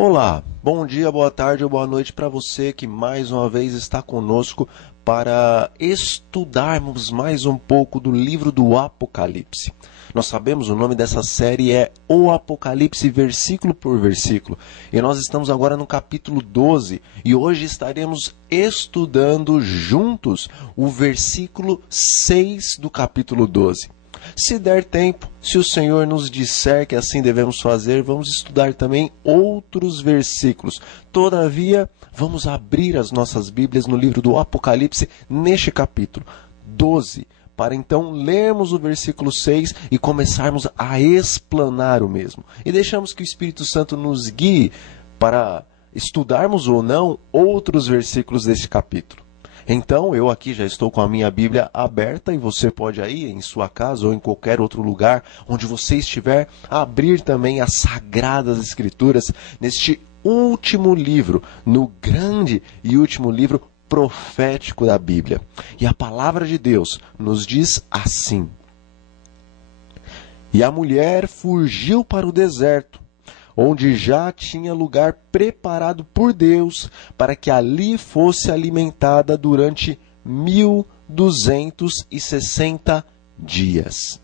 Olá, bom dia, boa tarde ou boa noite para você que mais uma vez está conosco para estudarmos mais um pouco do livro do Apocalipse. Nós sabemos, o nome dessa série é O Apocalipse, versículo por versículo. E nós estamos agora no capítulo 12 e hoje estaremos estudando juntos o versículo 6 do capítulo 12. Se der tempo, se o Senhor nos disser que assim devemos fazer, vamos estudar também outros versículos. Todavia, vamos abrir as nossas Bíblias no livro do Apocalipse, neste capítulo 12, para então lermos o versículo 6 e começarmos a explanar o mesmo. E deixamos que o Espírito Santo nos guie para estudarmos ou não outros versículos deste capítulo. Então, eu aqui já estou com a minha Bíblia aberta e você pode aí, em sua casa ou em qualquer outro lugar onde você estiver, abrir também as Sagradas Escrituras neste último livro, no grande e último livro profético da Bíblia. E a palavra de Deus nos diz assim: E a mulher fugiu para o deserto, onde já tinha lugar preparado por Deus para que ali fosse alimentada durante 1260 dias.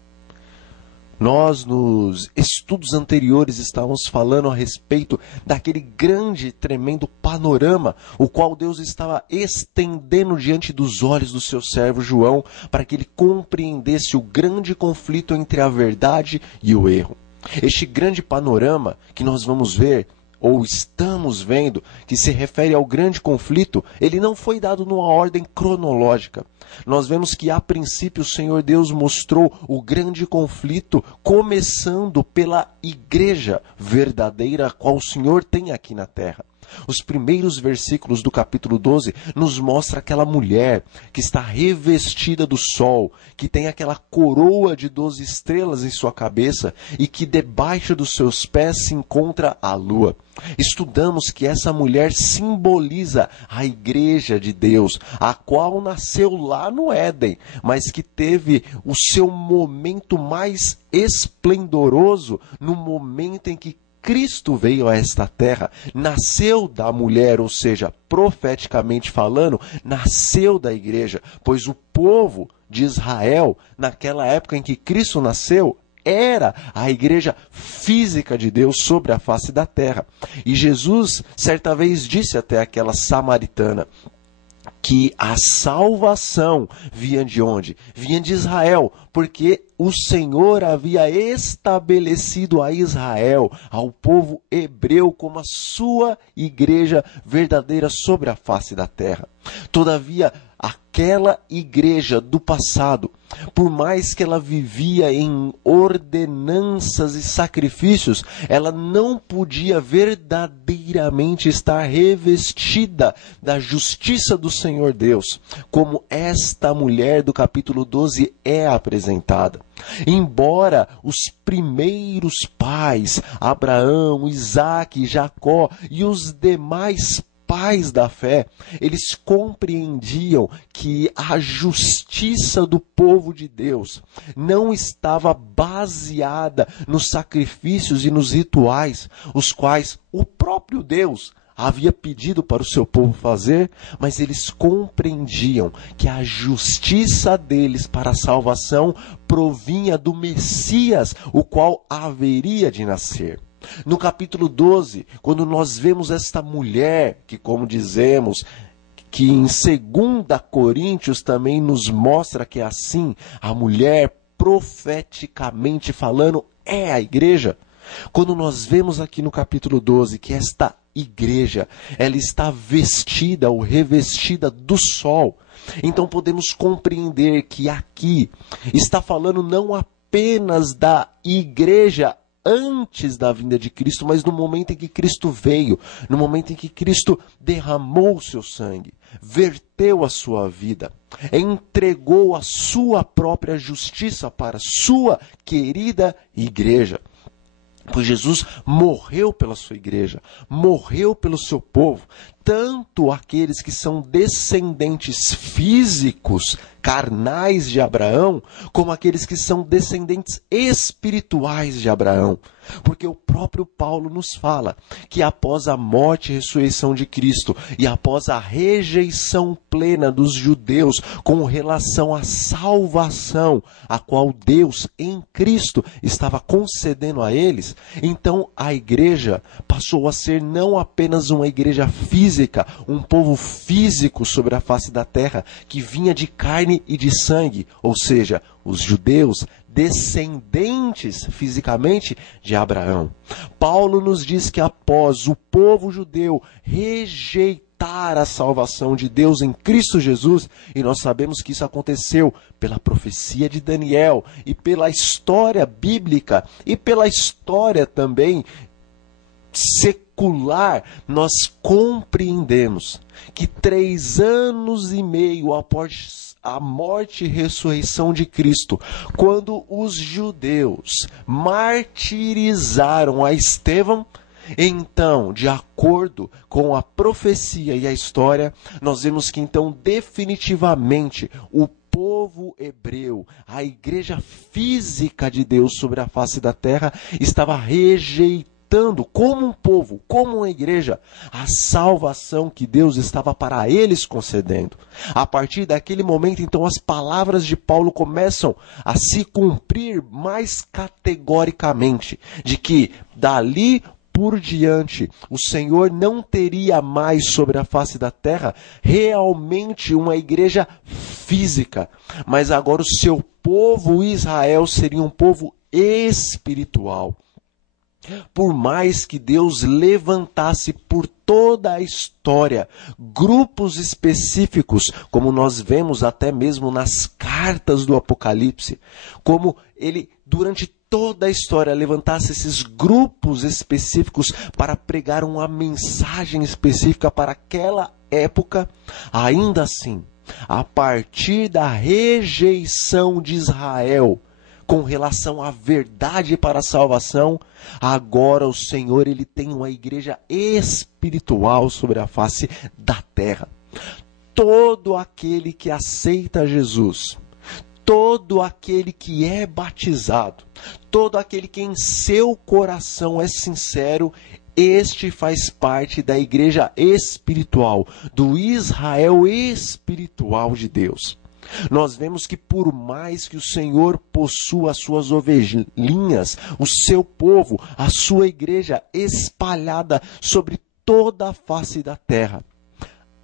Nós, nos estudos anteriores, estávamos falando a respeito daquele grande, tremendo panorama, o qual Deus estava estendendo diante dos olhos do seu servo João, para que ele compreendesse o grande conflito entre a verdade e o erro. Este grande panorama que nós vamos ver, ou estamos vendo, que se refere ao grande conflito, ele não foi dado numa ordem cronológica. Nós vemos que, a princípio, o Senhor Deus mostrou o grande conflito começando pela igreja verdadeira, a qual o Senhor tem aqui na terra. Os primeiros versículos do capítulo 12 nos mostra aquela mulher que está revestida do sol, que tem aquela coroa de 12 estrelas em sua cabeça e que debaixo dos seus pés se encontra a lua. Estudamos que essa mulher simboliza a igreja de Deus, a qual nasceu lá no Éden, mas que teve o seu momento mais esplendoroso no momento em que Cristo veio a esta terra, nasceu da mulher, ou seja, profeticamente falando, nasceu da igreja, pois o povo de Israel, naquela época em que Cristo nasceu, era a igreja física de Deus sobre a face da terra. E Jesus, certa vez, disse até aquela samaritana que a salvação vinha de onde? Vinha de Israel, porque o Senhor havia estabelecido a Israel, ao povo hebreu, como a sua igreja verdadeira sobre a face da terra. Todavia, aquela igreja do passado, por mais que ela vivia em ordenanças e sacrifícios, ela não podia verdadeiramente estar revestida da justiça do Senhor Deus, como esta mulher do capítulo 12 é apresentada. Embora os primeiros pais, Abraão, Isaque, Jacó e os demais pais da fé, eles compreendiam que a justiça do povo de Deus não estava baseada nos sacrifícios e nos rituais, os quais o próprio Deus havia pedido para o seu povo fazer, mas eles compreendiam que a justiça deles para a salvação provinha do Messias, o qual haveria de nascer. No capítulo 12, quando nós vemos esta mulher, que como dizemos, que em 2 Coríntios também nos mostra que é assim, a mulher profeticamente falando é a igreja. Quando nós vemos aqui no capítulo 12 que esta igreja, ela está vestida ou revestida do sol, então podemos compreender que aqui está falando não apenas da igreja antes da vinda de Cristo, mas no momento em que Cristo veio, no momento em que Cristo derramou o seu sangue, verteu a sua vida, entregou a sua própria justiça para a sua querida igreja. Pois Jesus morreu pela sua igreja, morreu pelo seu povo, tanto aqueles que são descendentes físicos carnais de Abraão, como aqueles que são descendentes espirituais de Abraão. Porque o próprio Paulo nos fala que após a morte e ressurreição de Cristo e após a rejeição plena dos judeus com relação à salvação, a qual Deus em Cristo estava concedendo a eles, então a igreja passou a ser não apenas uma igreja física, um povo físico sobre a face da terra, que vinha de carne e de sangue, ou seja, os judeus descendentes fisicamente de Abraão. Paulo nos diz que após o povo judeu rejeitar a salvação de Deus em Cristo Jesus, e nós sabemos que isso aconteceu pela profecia de Daniel e pela história bíblica e pela história também secular, nós compreendemos que 3 anos e meio após a morte e ressurreição de Cristo, quando os judeus martirizaram a Estevão, então, de acordo com a profecia e a história, nós vemos que então definitivamente o povo hebreu, a igreja física de Deus sobre a face da terra, estava rejeitando como um povo, como uma igreja, a salvação que Deus estava para eles concedendo. A partir daquele momento, então, as palavras de Paulo começam a se cumprir mais categoricamente, de que dali por diante, o Senhor não teria mais sobre a face da terra realmente uma igreja física, mas agora o seu povo Israel seria um povo espiritual. Por mais que Deus levantasse por toda a história grupos específicos, como nós vemos até mesmo nas cartas do Apocalipse, como ele durante toda a história levantasse esses grupos específicos para pregar uma mensagem específica para aquela época, ainda assim, a partir da rejeição de Israel com relação à verdade para a salvação, agora o Senhor ele tem uma igreja espiritual sobre a face da terra. Todo aquele que aceita Jesus, todo aquele que é batizado, todo aquele que em seu coração é sincero, este faz parte da igreja espiritual, do Israel espiritual de Deus. Nós vemos que por mais que o Senhor possua as suas ovelhinhas, o seu povo, a sua igreja espalhada sobre toda a face da terra,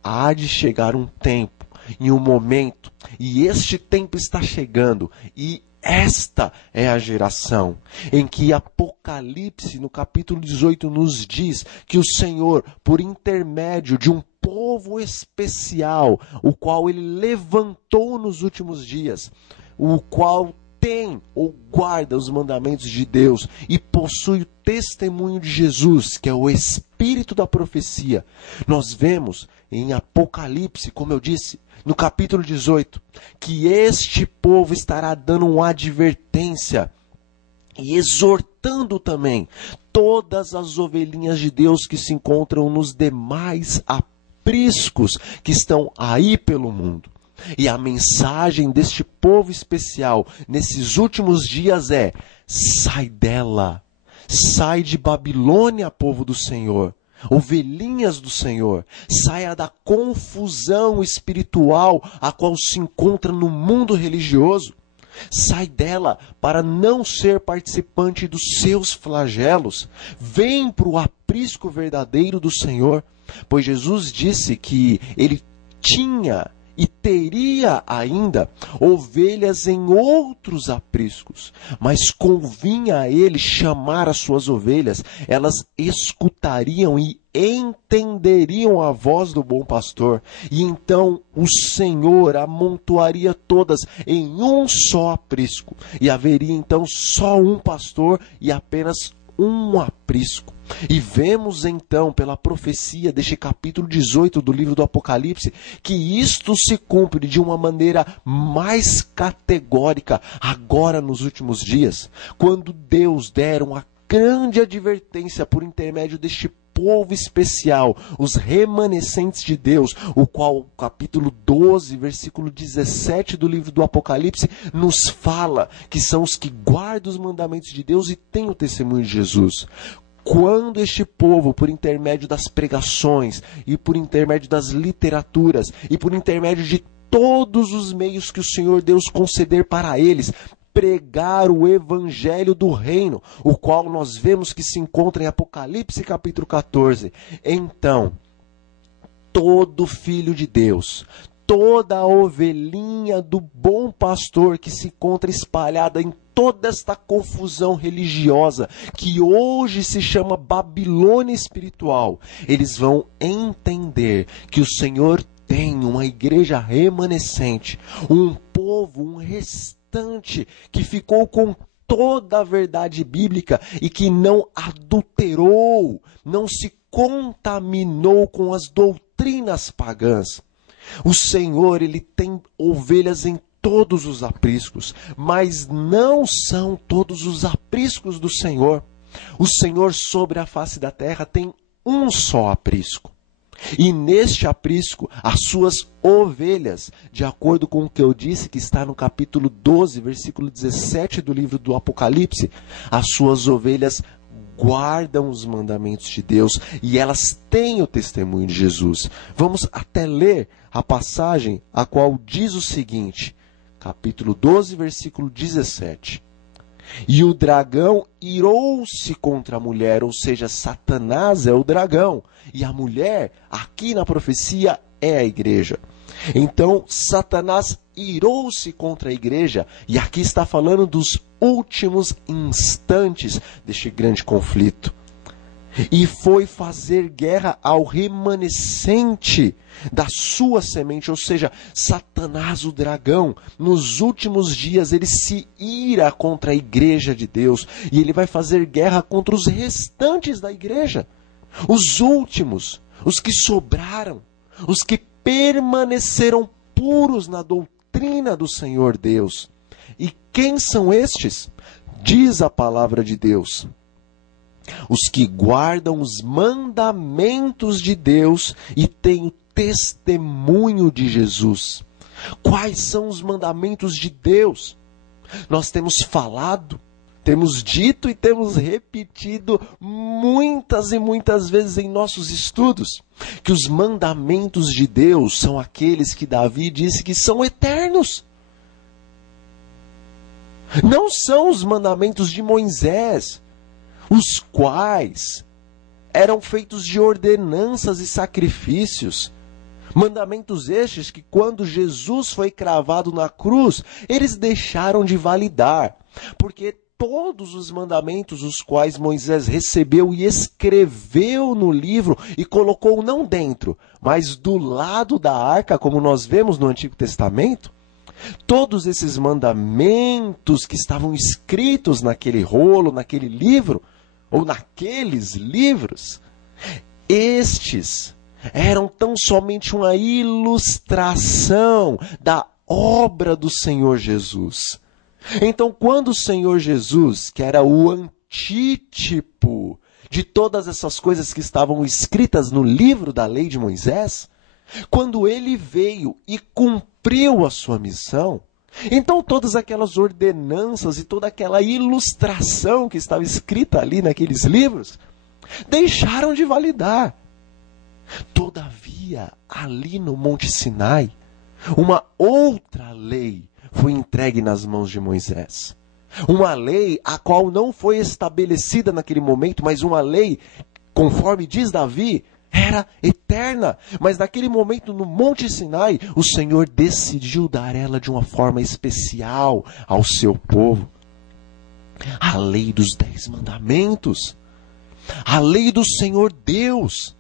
há de chegar um tempo e um momento, e este tempo está chegando, e esta é a geração em que Apocalipse, no capítulo 18, nos diz que o Senhor, por intermédio de um povo especial, o qual ele levantou nos últimos dias, o qual tem ou guarda os mandamentos de Deus e possui o testemunho de Jesus, que é o espírito da profecia. Nós vemos em Apocalipse, como eu disse, no capítulo 18, que este povo estará dando uma advertência e exortando também todas as ovelhinhas de Deus que se encontram nos demais apriscos que estão aí pelo mundo. E a mensagem deste povo especial nesses últimos dias é: sai dela, sai de Babilônia, povo do Senhor, ovelhinhas do Senhor, saia da confusão espiritual a qual se encontra no mundo religioso. Sai dela para não ser participante dos seus flagelos. Vem para o aprisco verdadeiro do Senhor, pois Jesus disse que ele tinha e teria ainda ovelhas em outros apriscos, mas convinha a ele chamar as suas ovelhas, elas escutariam e entenderiam a voz do bom pastor, e então o Senhor amontoaria todas em um só aprisco, e haveria então só um pastor e apenas um aprisco. E vemos então pela profecia deste capítulo 18 do livro do Apocalipse que isto se cumpre de uma maneira mais categórica agora nos últimos dias, quando Deus der uma grande advertência por intermédio deste povo especial, os remanescentes de Deus, o qual o capítulo 12, versículo 17 do livro do Apocalipse nos fala que são os que guardam os mandamentos de Deus e têm o testemunho de Jesus. Quando este povo, por intermédio das pregações e por intermédio das literaturas e por intermédio de todos os meios que o Senhor Deus conceder para eles, pregar o evangelho do reino, o qual nós vemos que se encontra em Apocalipse capítulo 14. Então, todo filho de Deus, toda a ovelhinha do bom pastor que se encontra espalhada em toda esta confusão religiosa, que hoje se chama Babilônia espiritual, eles vão entender que o Senhor tem uma igreja remanescente, um povo, um restante, que ficou com toda a verdade bíblica e que não adulterou, não se contaminou com as doutrinas pagãs. O Senhor, ele tem ovelhas em todos os apriscos, mas não são todos os apriscos do Senhor. O Senhor sobre a face da terra tem um só aprisco. E neste aprisco, as suas ovelhas, de acordo com o que eu disse, que está no capítulo 12, versículo 17 do livro do Apocalipse, as suas ovelhas guardam os mandamentos de Deus e elas têm o testemunho de Jesus. Vamos até ler a passagem a qual diz o seguinte, capítulo 12, versículo 17. E o dragão irou-se contra a mulher, ou seja, Satanás é o dragão, e a mulher, aqui na profecia, é a igreja. Então, Satanás irou-se contra a igreja, e aqui está falando dos últimos instantes deste grande conflito. E foi fazer guerra ao remanescente da sua semente, ou seja, Satanás, o dragão, nos últimos dias ele se ira contra a igreja de Deus, e ele vai fazer guerra contra os restantes da igreja, os últimos, os que sobraram, os que permaneceram puros na doutrina do Senhor Deus. E quem são estes? Diz a palavra de Deus: os que guardam os mandamentos de Deus e têm o testemunho de Jesus. Quais são os mandamentos de Deus? Nós temos falado, temos dito e temos repetido muitas e muitas vezes em nossos estudos que os mandamentos de Deus são aqueles que Davi disse que são eternos. Não são os mandamentos de Moisés, os quais eram feitos de ordenanças e sacrifícios. Mandamentos estes que, quando Jesus foi cravado na cruz, eles deixaram de validar, porque todos os mandamentos os quais Moisés recebeu e escreveu no livro e colocou não dentro, mas do lado da arca, como nós vemos no Antigo Testamento, todos esses mandamentos que estavam escritos naquele rolo, naquele livro, ou naqueles livros, estes eram tão somente uma ilustração da obra do Senhor Jesus. Então, quando o Senhor Jesus, que era o antítipo de todas essas coisas que estavam escritas no livro da lei de Moisés, quando ele veio e cumpriu a sua missão, então todas aquelas ordenanças e toda aquela ilustração que estava escrita ali naqueles livros deixaram de validar. Todavia, ali no Monte Sinai, uma outra lei foi entregue nas mãos de Moisés. Uma lei a qual não foi estabelecida naquele momento, mas uma lei, conforme diz Davi, era eterna. Mas naquele momento, no Monte Sinai, o Senhor decidiu dar ela de uma forma especial ao seu povo. A lei dos 10 mandamentos. A lei do Senhor Deus.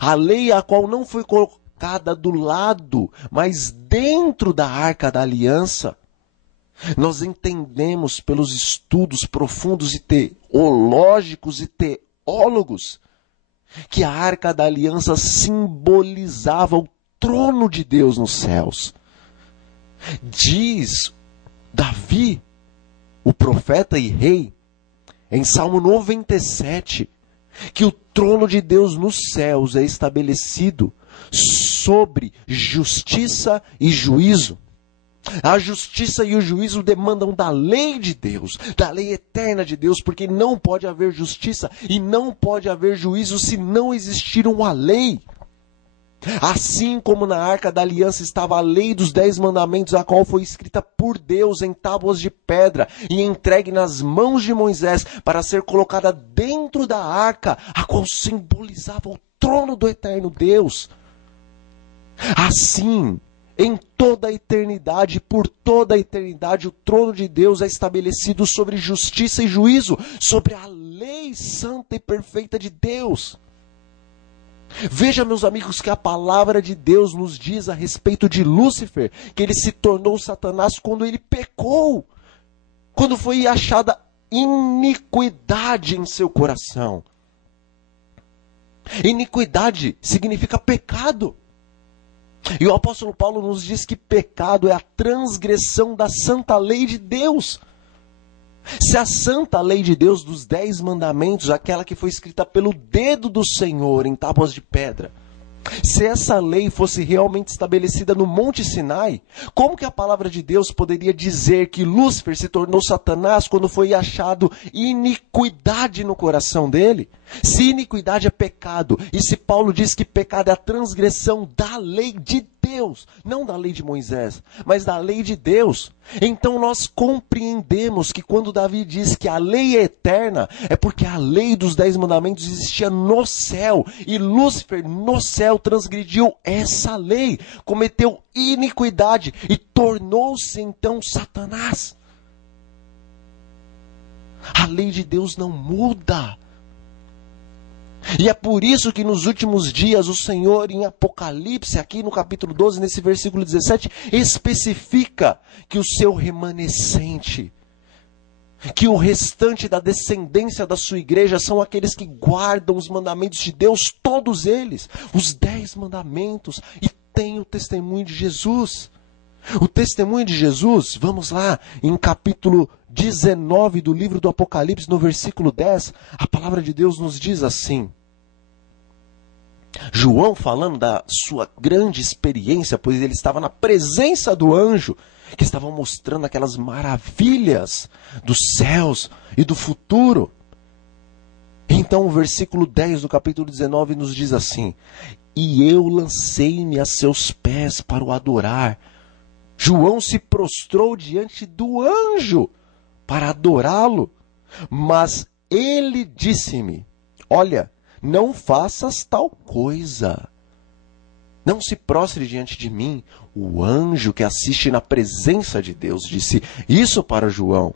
A lei a qual não foi colocada do lado, mas dentro da Arca da Aliança. Nós entendemos pelos estudos profundos e teológicos e teólogos que a Arca da Aliança simbolizava o trono de Deus nos céus. Diz Davi, o profeta e rei, em Salmo 97, que o trono de Deus nos céus é estabelecido sobre justiça e juízo. A justiça e o juízo demandam da lei de Deus, da lei eterna de Deus, porque não pode haver justiça e não pode haver juízo se não existir uma lei. Assim como na Arca da Aliança estava a lei dos 10 mandamentos, a qual foi escrita por Deus em tábuas de pedra e entregue nas mãos de Moisés para ser colocada dentro da arca, a qual simbolizava o trono do eterno Deus. Assim, em toda a eternidade, por toda a eternidade, o trono de Deus é estabelecido sobre justiça e juízo, sobre a lei santa e perfeita de Deus. Veja, meus amigos, que a palavra de Deus nos diz a respeito de Lúcifer, que ele se tornou Satanás quando ele pecou, quando foi achada iniquidade em seu coração. Iniquidade significa pecado. E o apóstolo Paulo nos diz que pecado é a transgressão da santa lei de Deus. Se a santa lei de Deus dos 10 mandamentos, aquela que foi escrita pelo dedo do Senhor em tábuas de pedra, se essa lei fosse realmente estabelecida no Monte Sinai, como que a palavra de Deus poderia dizer que Lúcifer se tornou Satanás quando foi achado iniquidade no coração dele? Se iniquidade é pecado, e se Paulo diz que pecado é a transgressão da lei de Deus, não da lei de Moisés, mas da lei de Deus, então nós compreendemos que quando Davi diz que a lei é eterna, é porque a lei dos 10 mandamentos existia no céu, e Lúcifer no céu transgrediu essa lei, cometeu iniquidade e tornou-se então Satanás. A lei de Deus não muda. E é por isso que nos últimos dias o Senhor, em Apocalipse, aqui no capítulo 12, nesse versículo 17, especifica que o seu remanescente, que o restante da descendência da sua igreja são aqueles que guardam os mandamentos de Deus, todos eles, os 10 mandamentos, e têm o testemunho de Jesus. O testemunho de Jesus, vamos lá, em capítulo 19 do livro do Apocalipse, no versículo 10, a palavra de Deus nos diz assim. João falando da sua grande experiência, pois ele estava na presença do anjo, que estava mostrando aquelas maravilhas dos céus e do futuro. Então o versículo 10 do capítulo 19 nos diz assim: e eu lancei-me a seus pés para o adorar. João se prostrou diante do anjo para adorá-lo, mas ele disse-me: olha, não faças tal coisa. Não se prostre diante de mim. O anjo que assiste na presença de Deus disse isso para João.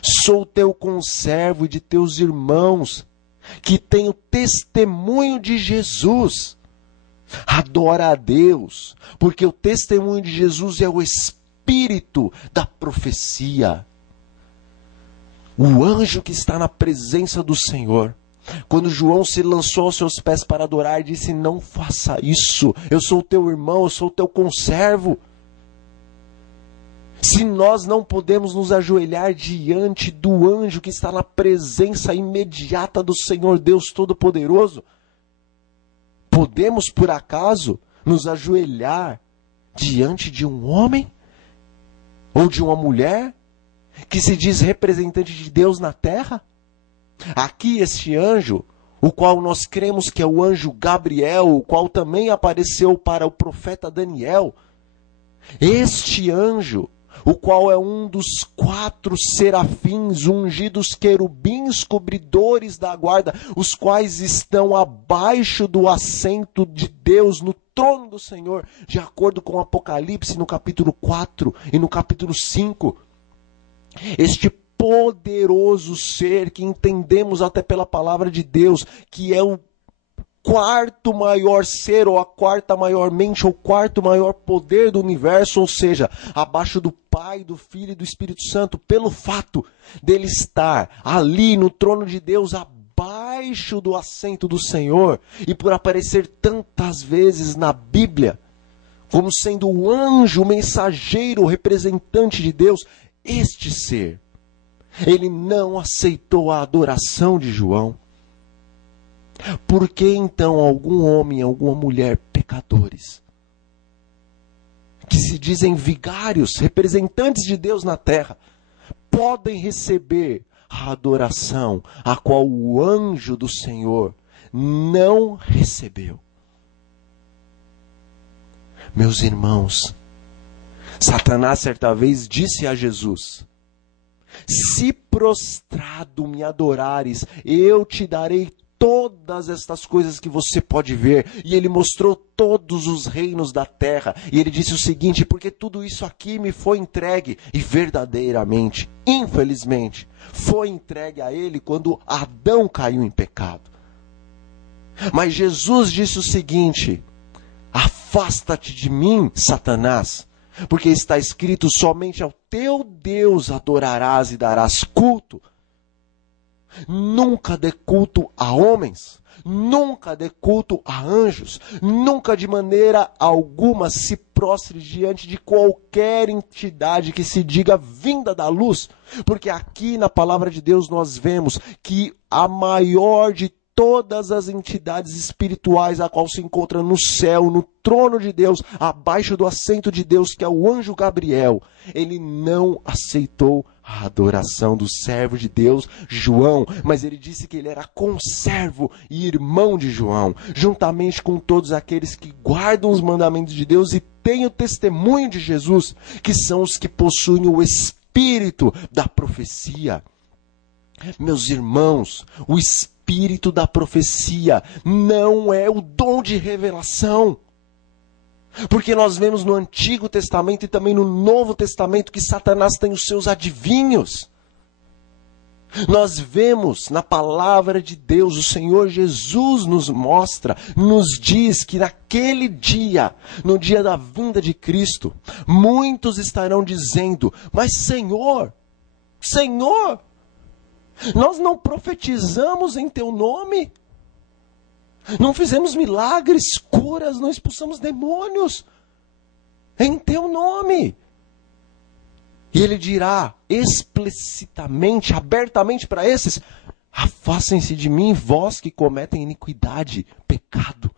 Sou teu conservo e de teus irmãos, que tenho testemunho de Jesus. Adora a Deus, porque o testemunho de Jesus é o espírito da profecia. O anjo que está na presença do Senhor, quando João se lançou aos seus pés para adorar, disse: não faça isso, eu sou o teu irmão, eu sou o teu conservo. Se nós não podemos nos ajoelhar diante do anjo que está na presença imediata do Senhor Deus Todo-Poderoso, podemos, por acaso, nos ajoelhar diante de um homem ou de uma mulher que se diz representante de Deus na terra? Aqui este anjo, o qual nós cremos que é o anjo Gabriel, o qual também apareceu para o profeta Daniel, este anjo, o qual é um dos 4 serafins, ungidos querubins cobridores da guarda, os quais estão abaixo do assento de Deus no trono do Senhor, de acordo com Apocalipse no capítulo 4 e no capítulo 5. Este poderoso ser que entendemos até pela palavra de Deus, que é o 4º maior ser, ou a 4ª maior mente, ou o 4º maior poder do universo, ou seja, abaixo do Pai, do Filho e do Espírito Santo, pelo fato dele estar ali no trono de Deus, abaixo do assento do Senhor, e por aparecer tantas vezes na Bíblia, como sendo o anjo, o mensageiro, o representante de Deus, este ser, ele não aceitou a adoração de João. Por que então algum homem, alguma mulher, pecadores, que se dizem vigários, representantes de Deus na terra, podem receber a adoração a qual o anjo do Senhor não recebeu? Meus irmãos, Satanás certa vez disse a Jesus: se prostrado me adorares, eu te darei todas estas coisas que você pode ver. E ele mostrou todos os reinos da terra. E ele disse o seguinte: porque tudo isso aqui me foi entregue. E verdadeiramente, infelizmente, foi entregue a ele quando Adão caiu em pecado. Mas Jesus disse o seguinte: afasta-te de mim, Satanás, porque está escrito: somente ao teu Deus adorarás e darás culto. Nunca dê culto a homens, nunca dê culto a anjos, nunca de maneira alguma se prostre diante de qualquer entidade que se diga vinda da luz, porque aqui na palavra de Deus nós vemos que a maior de todas as entidades espirituais a qual se encontra no céu, no trono de Deus, abaixo do assento de Deus, que é o anjo Gabriel, ele não aceitou a adoração do servo de Deus, João, mas ele disse que ele era conservo e irmão de João, juntamente com todos aqueles que guardam os mandamentos de Deus e têm o testemunho de Jesus, que são os que possuem o espírito da profecia. Meus irmãos, o espírito da profecia não é o dom de revelação. Porque nós vemos no Antigo Testamento e também no Novo Testamento que Satanás tem os seus adivinhos. Nós vemos na palavra de Deus, o Senhor Jesus nos mostra, nos diz que naquele dia, no dia da vinda de Cristo, muitos estarão dizendo: mas Senhor, Senhor, nós não profetizamos em teu nome? Não fizemos milagres, curas, não expulsamos demônios em teu nome? E ele dirá explicitamente, abertamente para esses: afastem-se de mim, vós que cometem iniquidade, pecado.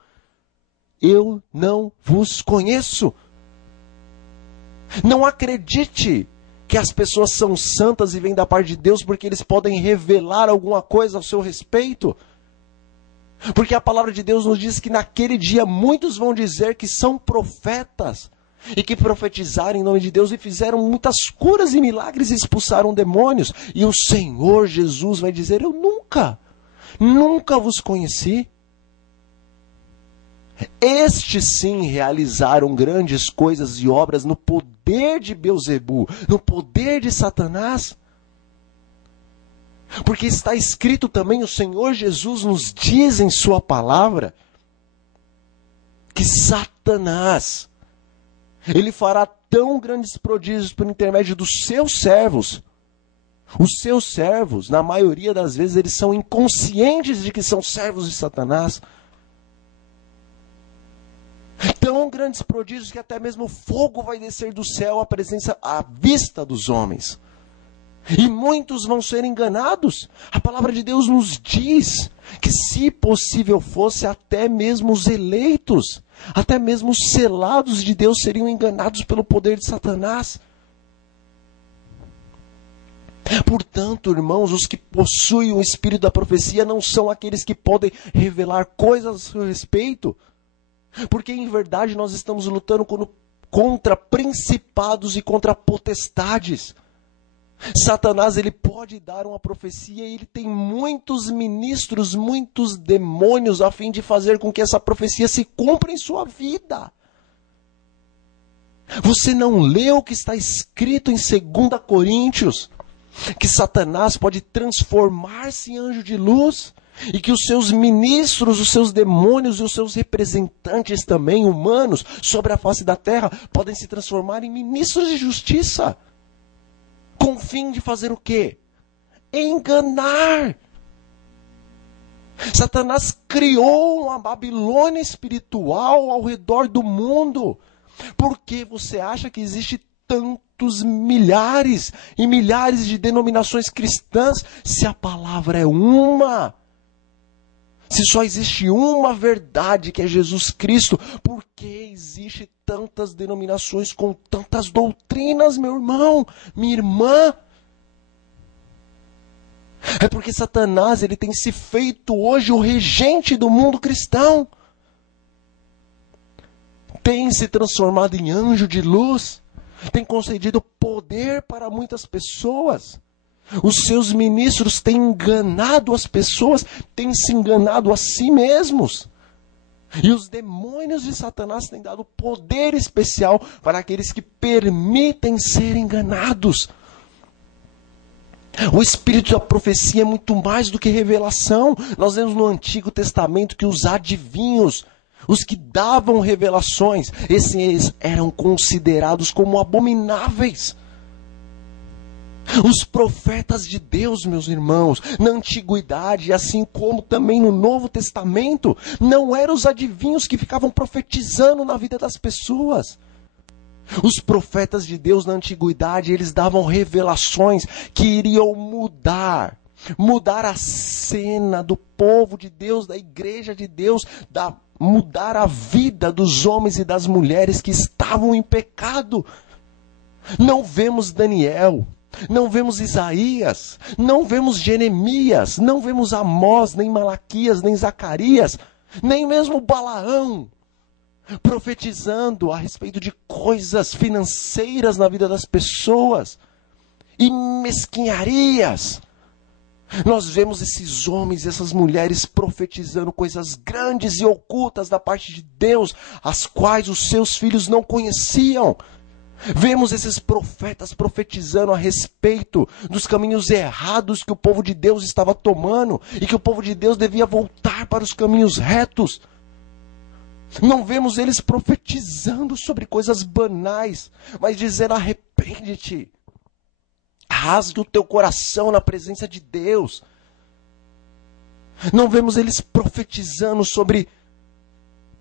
Eu não vos conheço. Não acredite que as pessoas são santas e vêm da parte de Deus porque eles podem revelar alguma coisa ao seu respeito. Porque a palavra de Deus nos diz que naquele dia muitos vão dizer que são profetas e que profetizaram em nome de Deus e fizeram muitas curas e milagres e expulsaram demônios. E o Senhor Jesus vai dizer: eu nunca vos conheci. Estes sim realizaram grandes coisas e obras no poder de Beelzebu, no poder de Satanás. Porque está escrito também, o Senhor Jesus nos diz em sua palavra, que Satanás, ele fará tão grandes prodígios por intermédio dos seus servos. Os seus servos, na maioria das vezes, eles são inconscientes de que são servos de Satanás. Tão grandes prodígios que até mesmo fogo vai descer do céu à vista dos homens. E muitos vão ser enganados. A palavra de Deus nos diz que, se possível fosse, até mesmo os eleitos, até mesmo os selados de Deus seriam enganados pelo poder de Satanás. Portanto, irmãos, os que possuem o espírito da profecia não são aqueles que podem revelar coisas a seu respeito. Porque, em verdade, nós estamos lutando contra principados e contra potestades. Satanás, ele pode dar uma profecia e ele tem muitos ministros, muitos demônios a fim de fazer com que essa profecia se cumpra em sua vida. Você não leu o que está escrito em 2 Coríntios? Que Satanás pode transformar-se em anjo de luz e que os seus ministros, os seus demônios e os seus representantes também humanos sobre a face da terra podem se transformar em ministros de justiça. Com o fim de fazer o quê? Enganar. Satanás criou uma Babilônia espiritual ao redor do mundo. Por que você acha que existe tantos milhares e milhares de denominações cristãs se a palavra é uma? Se só existe uma verdade, que é Jesus Cristo, por que existe tantas denominações com tantas doutrinas, meu irmão, minha irmã? É porque Satanás, ele tem se feito hoje o regente do mundo cristão. Tem se transformado em anjo de luz. Tem concedido poder para muitas pessoas. Os seus ministros têm enganado as pessoas, têm se enganado a si mesmos. E os demônios de Satanás têm dado poder especial para aqueles que permitem ser enganados. O espírito da profecia é muito mais do que revelação. Nós vemos no Antigo Testamento que os adivinhos, os que davam revelações, esses eram considerados como abomináveis. Os profetas de Deus, meus irmãos, na antiguidade, assim como também no Novo Testamento, não eram os adivinhos que ficavam profetizando na vida das pessoas. Os profetas de Deus na antiguidade, eles davam revelações que iriam mudar a cena do povo de Deus, da igreja de Deus, mudar a vida dos homens e das mulheres que estavam em pecado. Não vemos Daniel, não vemos Isaías, não vemos Jeremias, não vemos Amós, nem Malaquias, nem Zacarias, nem mesmo Balaão profetizando a respeito de coisas financeiras na vida das pessoas e mesquinharias. Nós vemos esses homens e essas mulheres profetizando coisas grandes e ocultas da parte de Deus, as quais os seus filhos não conheciam. Vemos esses profetas profetizando a respeito dos caminhos errados que o povo de Deus estava tomando e que o povo de Deus devia voltar para os caminhos retos. Não vemos eles profetizando sobre coisas banais, mas dizendo: arrepende-te, rasgue o teu coração na presença de Deus. Não vemos eles profetizando sobre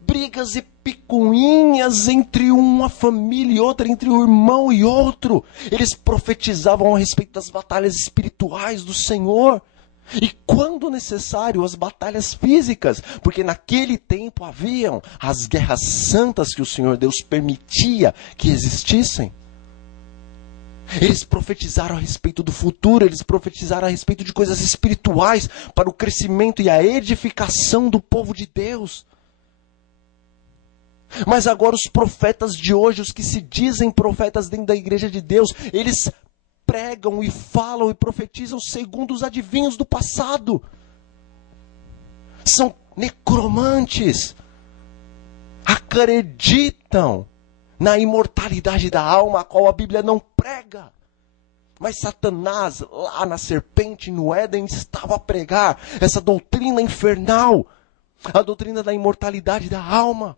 brigas e picuinhas entre uma família e outra, entre um irmão e outro. Eles profetizavam a respeito das batalhas espirituais do Senhor. E quando necessário, as batalhas físicas, porque naquele tempo haviam as guerras santas que o Senhor Deus permitia que existissem. Eles profetizaram a respeito do futuro, eles profetizaram a respeito de coisas espirituais para o crescimento e a edificação do povo de Deus. Mas agora os profetas de hoje, os que se dizem profetas dentro da igreja de Deus, eles pregam e falam e profetizam segundo os adivinhos do passado. São necromantes. Acreditam na imortalidade da alma, a qual a Bíblia não prega. Mas Satanás, lá na serpente, no Éden, estava a pregar essa doutrina infernal, a doutrina da imortalidade da alma.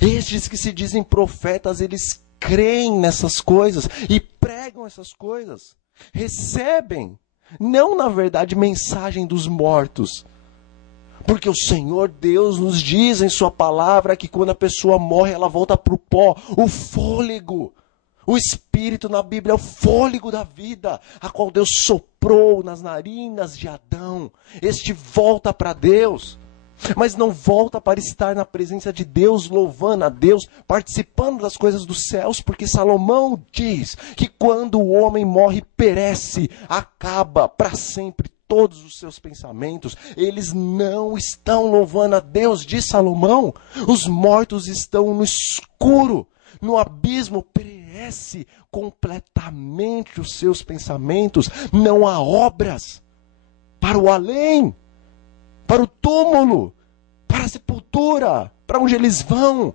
Estes que se dizem profetas, eles creem nessas coisas e pregam essas coisas. Recebem, não na verdade, mensagem dos mortos. Porque o Senhor Deus nos diz em sua palavra que quando a pessoa morre, ela volta para o pó, o fôlego. O Espírito na Bíblia é o fôlego da vida, a qual Deus soprou nas narinas de Adão. Este volta para Deus. Mas não volta para estar na presença de Deus, louvando a Deus, participando das coisas dos céus, porque Salomão diz que quando o homem morre, perece, acaba para sempre todos os seus pensamentos. Eles não estão louvando a Deus, diz Salomão. Os mortos estão no escuro, no abismo, perece completamente os seus pensamentos. Não há obras para o além, para o túmulo, para a sepultura, para onde eles vão.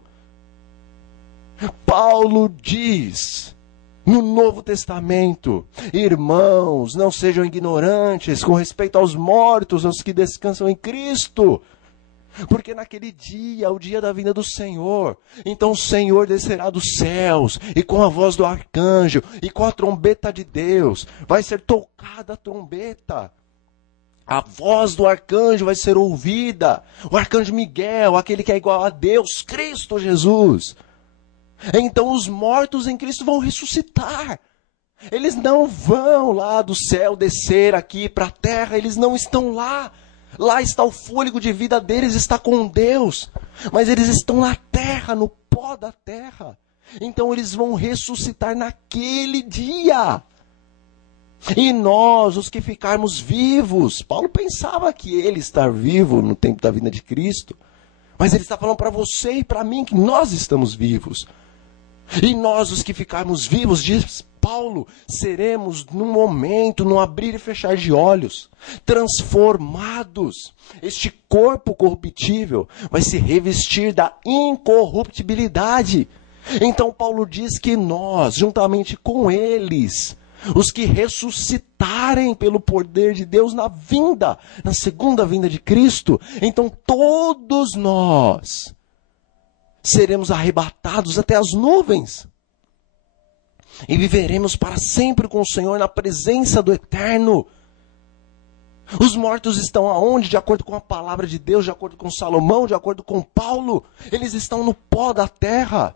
Paulo diz no Novo Testamento: irmãos, não sejam ignorantes com respeito aos mortos, aos que descansam em Cristo. Porque naquele dia, o dia da vinda do Senhor, então o Senhor descerá dos céus, e com a voz do arcanjo, e com a trombeta de Deus, vai ser tocada a trombeta. A voz do arcanjo vai ser ouvida. O arcanjo Miguel, aquele que é igual a Deus, Cristo Jesus. Então os mortos em Cristo vão ressuscitar. Eles não vão lá do céu descer aqui para a terra. Eles não estão lá. Lá está o fôlego de vida deles, está com Deus. Mas eles estão na terra, no pó da terra. Então eles vão ressuscitar naquele dia. E nós, os que ficarmos vivos, Paulo pensava que ele estar vivo no tempo da vinda de Cristo, mas ele está falando para você e para mim que nós estamos vivos. E nós, os que ficarmos vivos, diz Paulo, seremos num momento, num abrir e fechar de olhos, transformados. Este corpo corruptível vai se revestir da incorruptibilidade. Então Paulo diz que nós, juntamente com eles, os que ressuscitarem pelo poder de Deus na segunda vinda de Cristo, então todos nós seremos arrebatados até as nuvens e viveremos para sempre com o Senhor na presença do Eterno. Os mortos estão aonde? De acordo com a palavra de Deus, de acordo com Salomão, de acordo com Paulo, eles estão no pó da terra.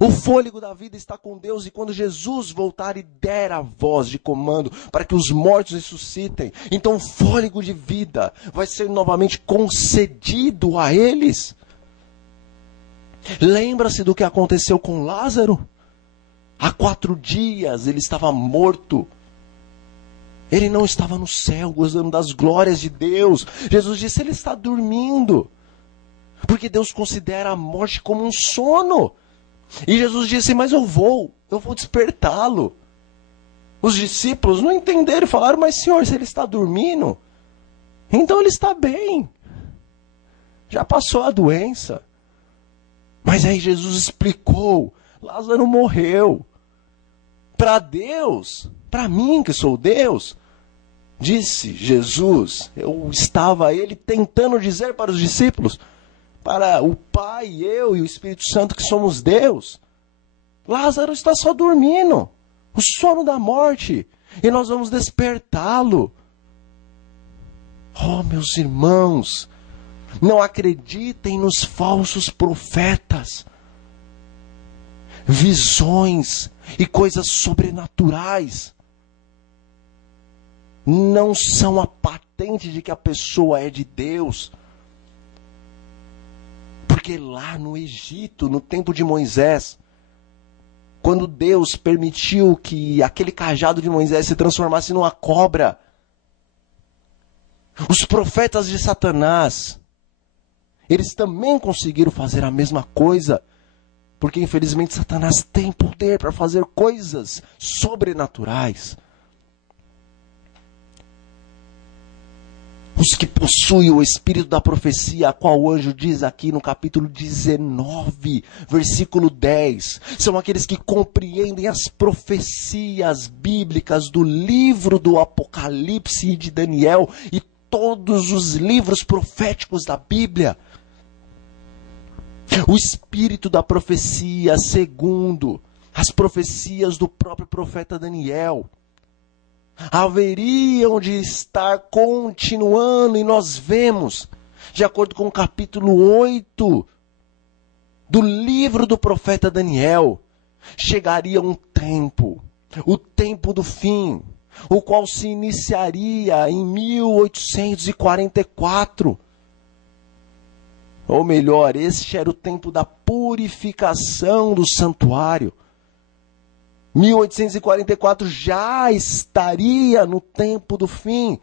O fôlego da vida está com Deus, e quando Jesus voltar e der a voz de comando para que os mortos ressuscitem, então o fôlego de vida vai ser novamente concedido a eles. Lembra-se do que aconteceu com Lázaro? Há 4 dias ele estava morto. Ele não estava no céu, gozando das glórias de Deus. Jesus disse, ele está dormindo. Porque Deus considera a morte como um sono. E Jesus disse, mas eu vou despertá-lo. Os discípulos não entenderam e falaram, mas Senhor, se ele está dormindo, então ele está bem. Já passou a doença. Mas aí Jesus explicou, Lázaro morreu. Para Deus, para mim que sou Deus, disse Jesus, ele tentando dizer para os discípulos, para o Pai, eu e o Espírito Santo que somos Deus, Lázaro está só dormindo, o sono da morte, e nós vamos despertá-lo. Oh, meus irmãos, não acreditem nos falsos profetas. Visões e coisas sobrenaturais não são a patente de que a pessoa é de Deus. Porque lá no Egito, no tempo de Moisés, quando Deus permitiu que aquele cajado de Moisés se transformasse numa cobra, os profetas de Satanás, eles também conseguiram fazer a mesma coisa, porque infelizmente Satanás tem poder para fazer coisas sobrenaturais. Os que possuem o espírito da profecia, a qual o anjo diz aqui no capítulo 19, versículo 10, são aqueles que compreendem as profecias bíblicas do livro do Apocalipse e de Daniel e todos os livros proféticos da Bíblia. O espírito da profecia, segundo as profecias do próprio profeta Daniel, haveriam de estar continuando, e nós vemos, de acordo com o capítulo 8 do livro do profeta Daniel, chegaria um tempo, o tempo do fim, o qual se iniciaria em 1844. Ou melhor, este era o tempo da purificação do santuário. 1844 já estaria no tempo do fim.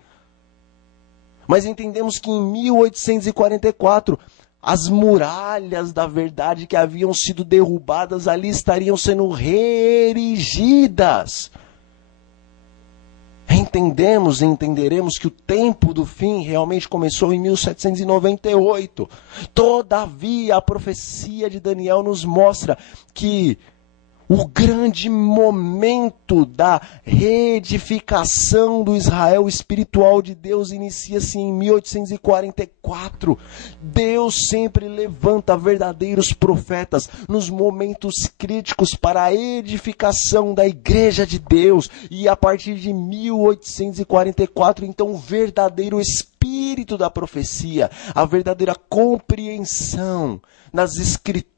Mas entendemos que em 1844, as muralhas da verdade que haviam sido derrubadas ali estariam sendo reerigidas. Entendemos e entenderemos que o tempo do fim realmente começou em 1798. Todavia, a profecia de Daniel nos mostra que o grande momento da reedificação do Israel espiritual de Deus inicia-se em 1844. Deus sempre levanta verdadeiros profetas nos momentos críticos para a edificação da igreja de Deus. E a partir de 1844, então, o verdadeiro espírito da profecia, a verdadeira compreensão nas escrituras,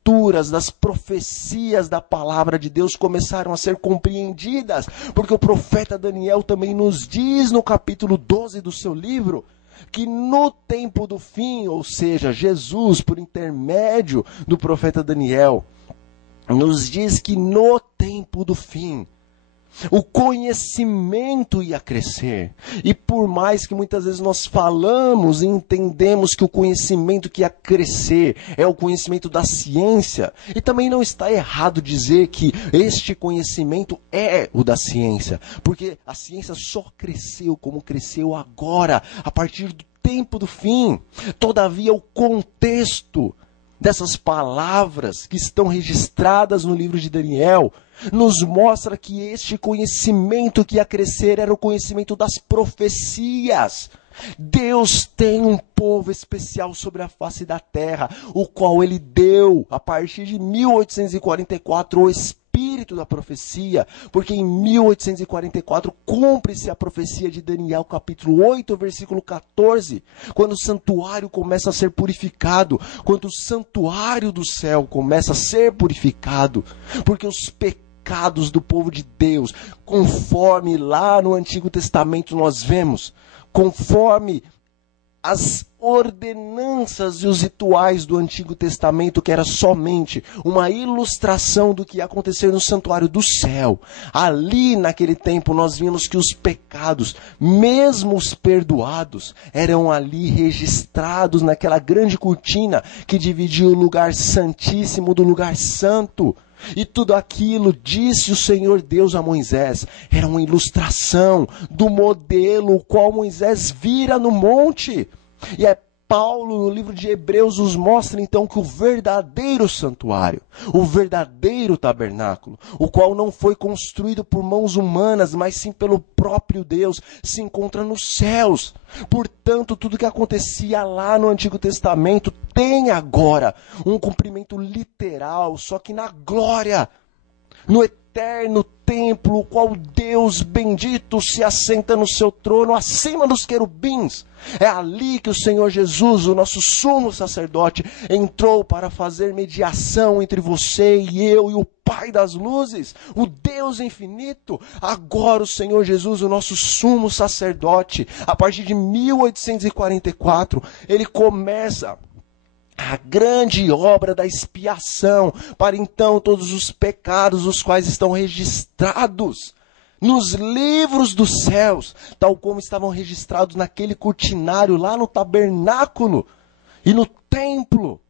das profecias da palavra de Deus começaram a ser compreendidas, porque o profeta Daniel também nos diz no capítulo 12 do seu livro, que no tempo do fim, ou seja, Jesus, por intermédio do profeta Daniel, nos diz que no tempo do fim, o conhecimento ia crescer. E por mais que muitas vezes nós falamos e entendemos que o conhecimento que ia crescer é o conhecimento da ciência, e também não está errado dizer que este conhecimento é o da ciência, porque a ciência só cresceu como cresceu agora, a partir do tempo do fim. Todavia, o contexto dessas palavras que estão registradas no livro de Daniel nos mostra que este conhecimento que ia crescer era o conhecimento das profecias. Deus tem um povo especial sobre a face da terra, o qual ele deu, a partir de 1844, o espírito da profecia, porque em 1844 cumpre-se a profecia de Daniel, capítulo 8, versículo 14, quando o santuário começa a ser purificado, quando o santuário do céu começa a ser purificado, porque os pecados do povo de Deus, conforme lá no Antigo Testamento nós vemos, conforme as ordenanças e os rituais do Antigo Testamento, que era somente uma ilustração do que ia acontecer no santuário do céu. Ali, naquele tempo, nós vimos que os pecados, mesmo os perdoados, eram ali registrados naquela grande cortina que dividia o lugar santíssimo do lugar santo. E tudo aquilo, disse o Senhor Deus a Moisés, era uma ilustração do modelo o qual Moisés vira no monte. E é Paulo, no livro de Hebreus, nos mostra então que o verdadeiro santuário, o verdadeiro tabernáculo, o qual não foi construído por mãos humanas, mas sim pelo próprio Deus, se encontra nos céus. Portanto, tudo que acontecia lá no Antigo Testamento tem agora um cumprimento literal, só que na glória, no eterno templo, o qual Deus bendito se assenta no seu trono acima dos querubins. É ali que o Senhor Jesus, o nosso sumo sacerdote, entrou para fazer mediação entre você e eu e o Pai das luzes, o Deus infinito. Agora o Senhor Jesus, o nosso sumo sacerdote, a partir de 1844, ele começa a grande obra da expiação para então todos os pecados os quais estão registrados nos livros dos céus, tal como estavam registrados naquele cortinário lá no tabernáculo e no templo.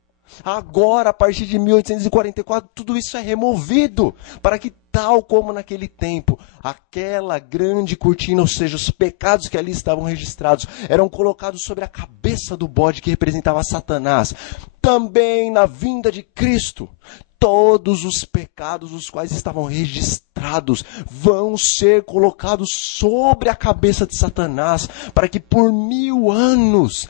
Agora, a partir de 1844, tudo isso é removido, para que, tal como naquele tempo, aquela grande cortina, ou seja, os pecados que ali estavam registrados, eram colocados sobre a cabeça do bode que representava Satanás. Também na vinda de Cristo, todos os pecados os quais estavam registrados vão ser colocados sobre a cabeça de Satanás, para que por 1000 anos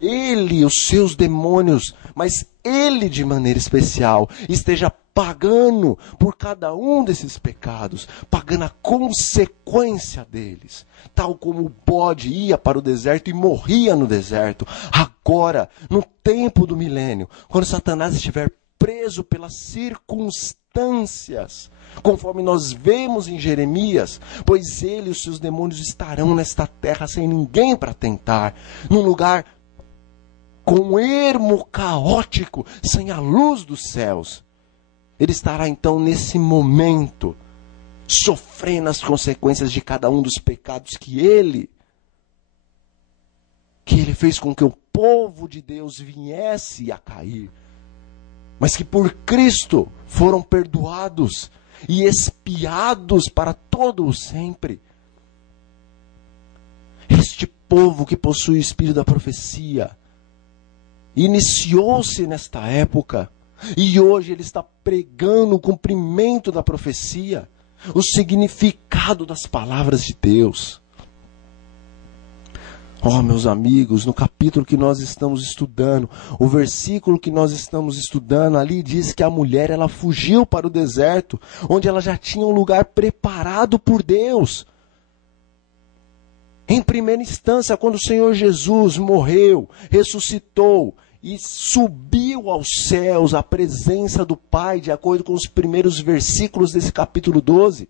ele, os seus demônios, mas ele de maneira especial, esteja pagando por cada um desses pecados, pagando a consequência deles. Tal como o bode ia para o deserto e morria no deserto, agora, no tempo do milênio, quando Satanás estiver preso pelas circunstâncias, conforme nós vemos em Jeremias, pois ele e os seus demônios estarão nesta terra sem ninguém para tentar, num lugar com um ermo caótico, sem a luz dos céus. Ele estará então nesse momento, sofrendo as consequências de cada um dos pecados que ele fez com que o povo de Deus viesse a cair, mas que por Cristo foram perdoados e expiados para todo o sempre. Este povo que possui o espírito da profecia iniciou-se nesta época e hoje ele está pregando o cumprimento da profecia, o significado das palavras de Deus. Oh, meus amigos, no capítulo que nós estamos estudando, o versículo que nós estamos estudando, ali diz que a mulher, ela fugiu para o deserto, onde ela já tinha um lugar preparado por Deus. Em primeira instância, quando o Senhor Jesus morreu, ressuscitou e subiu aos céus, à presença do Pai, de acordo com os primeiros versículos desse capítulo 12,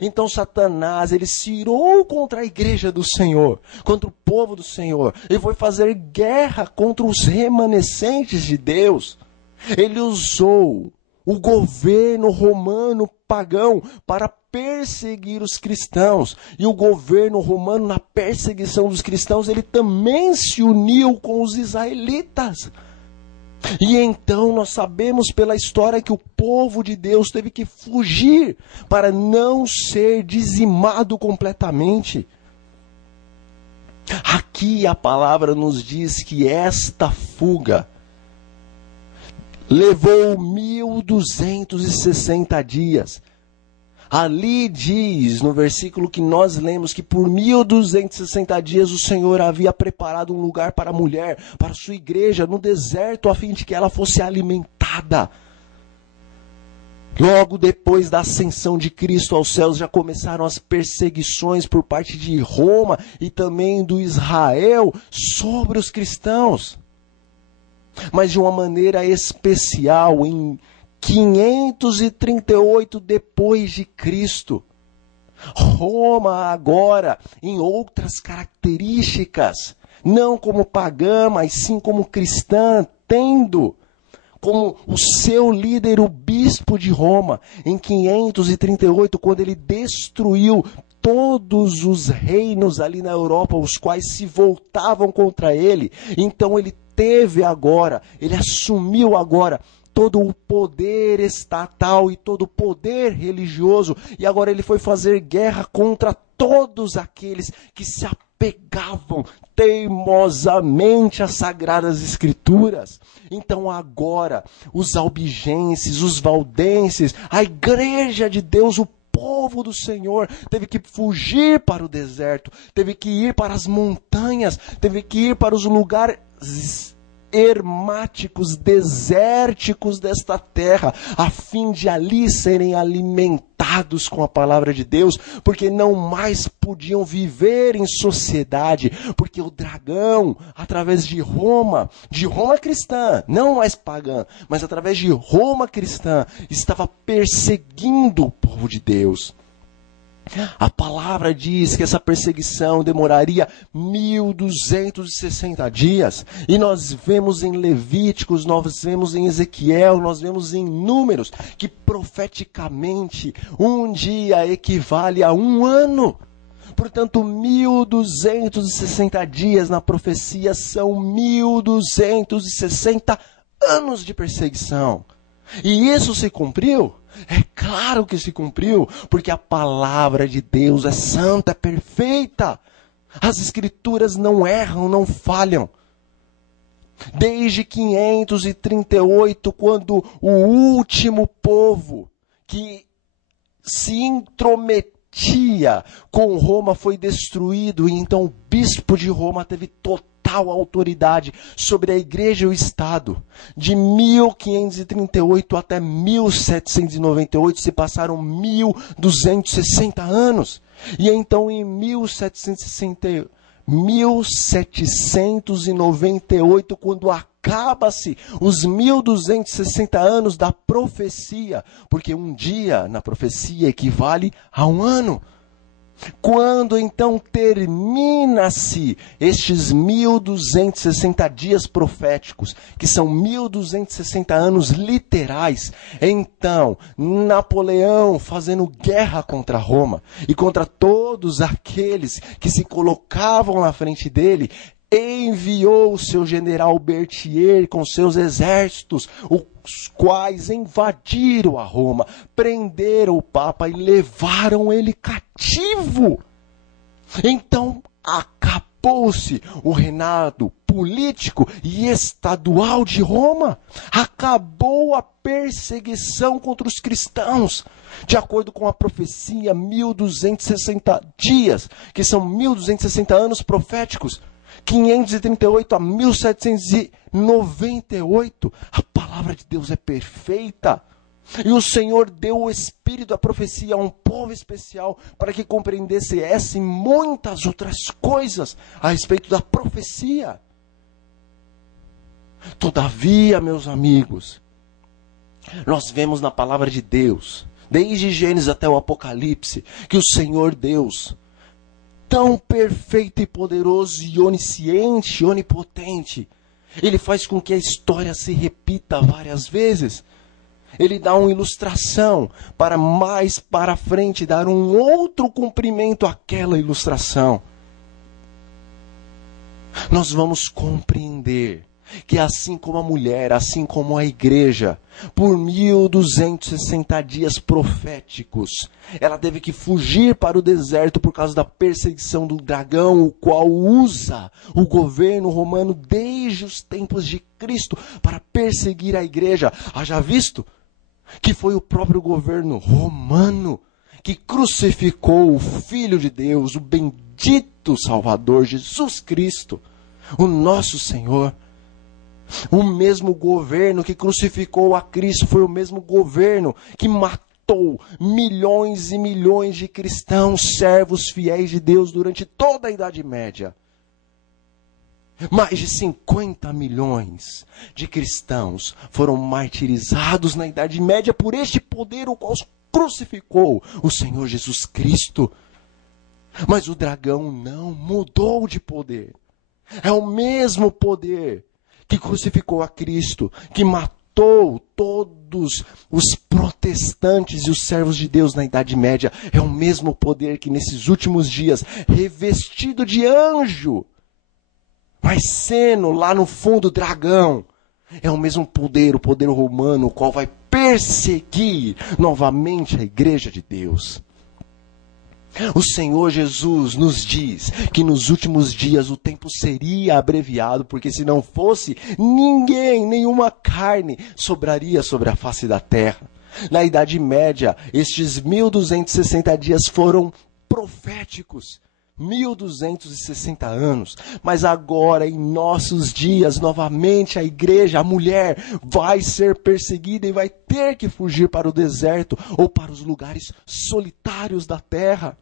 Então Satanás, ele se irou contra a igreja do Senhor, contra o povo do Senhor. Ele foi fazer guerra contra os remanescentes de Deus. Ele usou o governo romano pagão para perseguir os cristãos. E o governo romano, na perseguição dos cristãos, ele também se uniu com os israelitas. E então nós sabemos pela história que o povo de Deus teve que fugir para não ser dizimado completamente. Aqui a palavra nos diz que esta fuga levou 1260 dias. Ali diz, no versículo que nós lemos, que por 1260 dias o Senhor havia preparado um lugar para a mulher, para a sua igreja, no deserto, a fim de que ela fosse alimentada. Logo depois da ascensão de Cristo aos céus, já começaram as perseguições por parte de Roma e também do Israel sobre os cristãos. Mas de uma maneira especial, em 538 depois de Cristo, Roma agora, em outras características, não como pagã, mas sim como cristã, tendo como o seu líder o bispo de Roma, em 538, quando ele destruiu todos os reinos ali na Europa, os quais se voltavam contra ele. Então ele assumiu agora todo o poder estatal e todo o poder religioso, e agora ele foi fazer guerra contra todos aqueles que se apegavam teimosamente às Sagradas Escrituras. Então agora, os albigenses, os valdenses, a igreja de Deus, o povo do Senhor, teve que fugir para o deserto, teve que ir para as montanhas, teve que ir para os lugares hermáticos, desérticos desta terra, a fim de ali serem alimentados com a palavra de Deus, porque não mais podiam viver em sociedade, porque o dragão, através de Roma cristã, não mais pagã, mas através de Roma cristã, estava perseguindo o povo de Deus. A palavra diz que essa perseguição demoraria 1260 dias. E nós vemos em Levíticos, nós vemos em Ezequiel, nós vemos em Números, que profeticamente um dia equivale a um ano. Portanto, 1260 dias na profecia são 1260 anos de perseguição. E isso se cumpriu? É claro que se cumpriu, porque a palavra de Deus é santa, é perfeita. As Escrituras não erram, não falham. Desde 538, quando o último povo que se intrometia com Roma foi destruído, e então o bispo de Roma teve total autoridade sobre a igreja e o Estado. De 1538 até 1798 se passaram 1260 anos. E então em 1798, quando acaba-se os 1260 anos da profecia, porque um dia na profecia equivale a um ano. Quando então termina-se estes 1260 dias proféticos, que são 1260 anos literais, então Napoleão, fazendo guerra contra Roma e contra todos aqueles que se colocavam na frente dele, enviou o seu general Berthier com seus exércitos, os quais invadiram a Roma, prenderam o Papa e levaram ele cativo. Então acabou-se o reinado político e estadual de Roma. Acabou a perseguição contra os cristãos. De acordo com a profecia, 1260 dias, que são 1260 anos proféticos, 538 a 1798, a palavra de Deus é perfeita. E o Senhor deu o espírito da profecia a um povo especial para que compreendesse essa e muitas outras coisas a respeito da profecia. Todavia, meus amigos, nós vemos na palavra de Deus, desde Gênesis até o Apocalipse, que o Senhor Deus, tão perfeito e poderoso e onisciente, onipotente, Ele faz com que a história se repita várias vezes. Ele dá uma ilustração para mais para frente dar um outro cumprimento àquela ilustração. Nós vamos compreender que assim como a mulher, assim como a igreja, por 1260 dias proféticos, ela teve que fugir para o deserto por causa da perseguição do dragão, o qual usa o governo romano desde os tempos de Cristo para perseguir a igreja. Haja visto que foi o próprio governo romano que crucificou o Filho de Deus, o bendito Salvador Jesus Cristo, o nosso Senhor. O mesmo governo que crucificou a Cristo foi o mesmo governo que matou milhões e milhões de cristãos, servos fiéis de Deus durante toda a Idade Média. Mais de 50 milhões de cristãos foram martirizados na Idade Média por este poder o qual crucificou o Senhor Jesus Cristo. Mas o dragão não mudou de poder. É o mesmo poder que crucificou a Cristo, que matou todos os protestantes e os servos de Deus na Idade Média. É o mesmo poder que nesses últimos dias, revestido de anjo, mas sendo lá no fundo dragão, é o mesmo poder, o poder romano, o qual vai perseguir novamente a igreja de Deus. O Senhor Jesus nos diz que nos últimos dias o tempo seria abreviado, porque se não fosse, ninguém, nenhuma carne sobraria sobre a face da terra. Na Idade Média, estes 1260 dias foram proféticos. 1260 anos, mas agora em nossos dias, novamente a igreja, a mulher, vai ser perseguida e vai ter que fugir para o deserto ou para os lugares solitários da terra.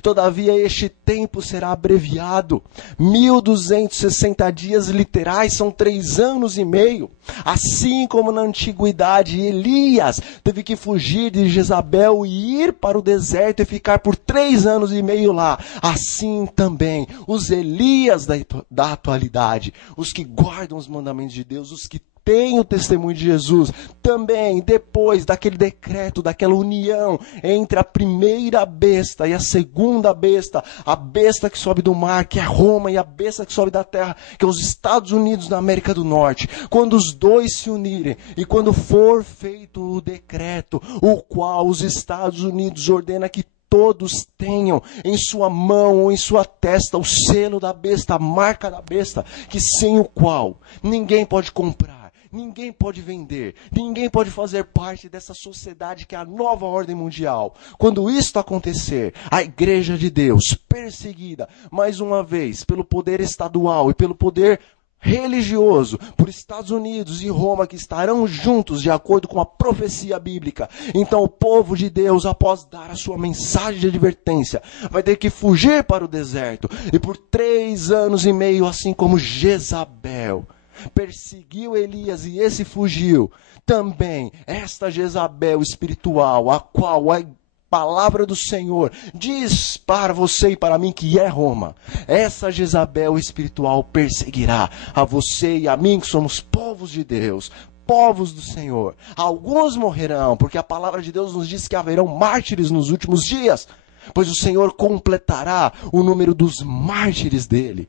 Todavia este tempo será abreviado. 1260 dias literais são 3 anos e meio. Assim como na antiguidade Elias teve que fugir de Jezabel e ir para o deserto e ficar por 3 anos e meio lá, assim também os Elias da atualidade, os que guardam os mandamentos de Deus, os que tem o testemunho de Jesus, também depois daquele decreto, daquela união entre a primeira besta e a segunda besta, a besta que sobe do mar, que é Roma, e a besta que sobe da terra, que é os Estados Unidos da América do Norte. Quando os dois se unirem e quando for feito o decreto, o qual os Estados Unidos ordena que todos tenham em sua mão ou em sua testa o selo da besta, a marca da besta, que sem o qual ninguém pode comprar, ninguém pode vender, ninguém pode fazer parte dessa sociedade que é a nova ordem mundial. Quando isto acontecer, a igreja de Deus, perseguida, mais uma vez, pelo poder estadual e pelo poder religioso, por Estados Unidos e Roma, que estarão juntos de acordo com a profecia bíblica. Então o povo de Deus, após dar a sua mensagem de advertência, vai ter que fugir para o deserto. E por 3 anos e meio, assim como Jezabel perseguiu Elias e esse fugiu, também esta Jezabel espiritual, a qual a palavra do Senhor diz para você e para mim que é Roma, essa Jezabel espiritual perseguirá a você e a mim, que somos povos de Deus, povos do Senhor. Alguns morrerão, porque a palavra de Deus nos diz que haverão mártires nos últimos dias, pois o Senhor completará o número dos mártires dele.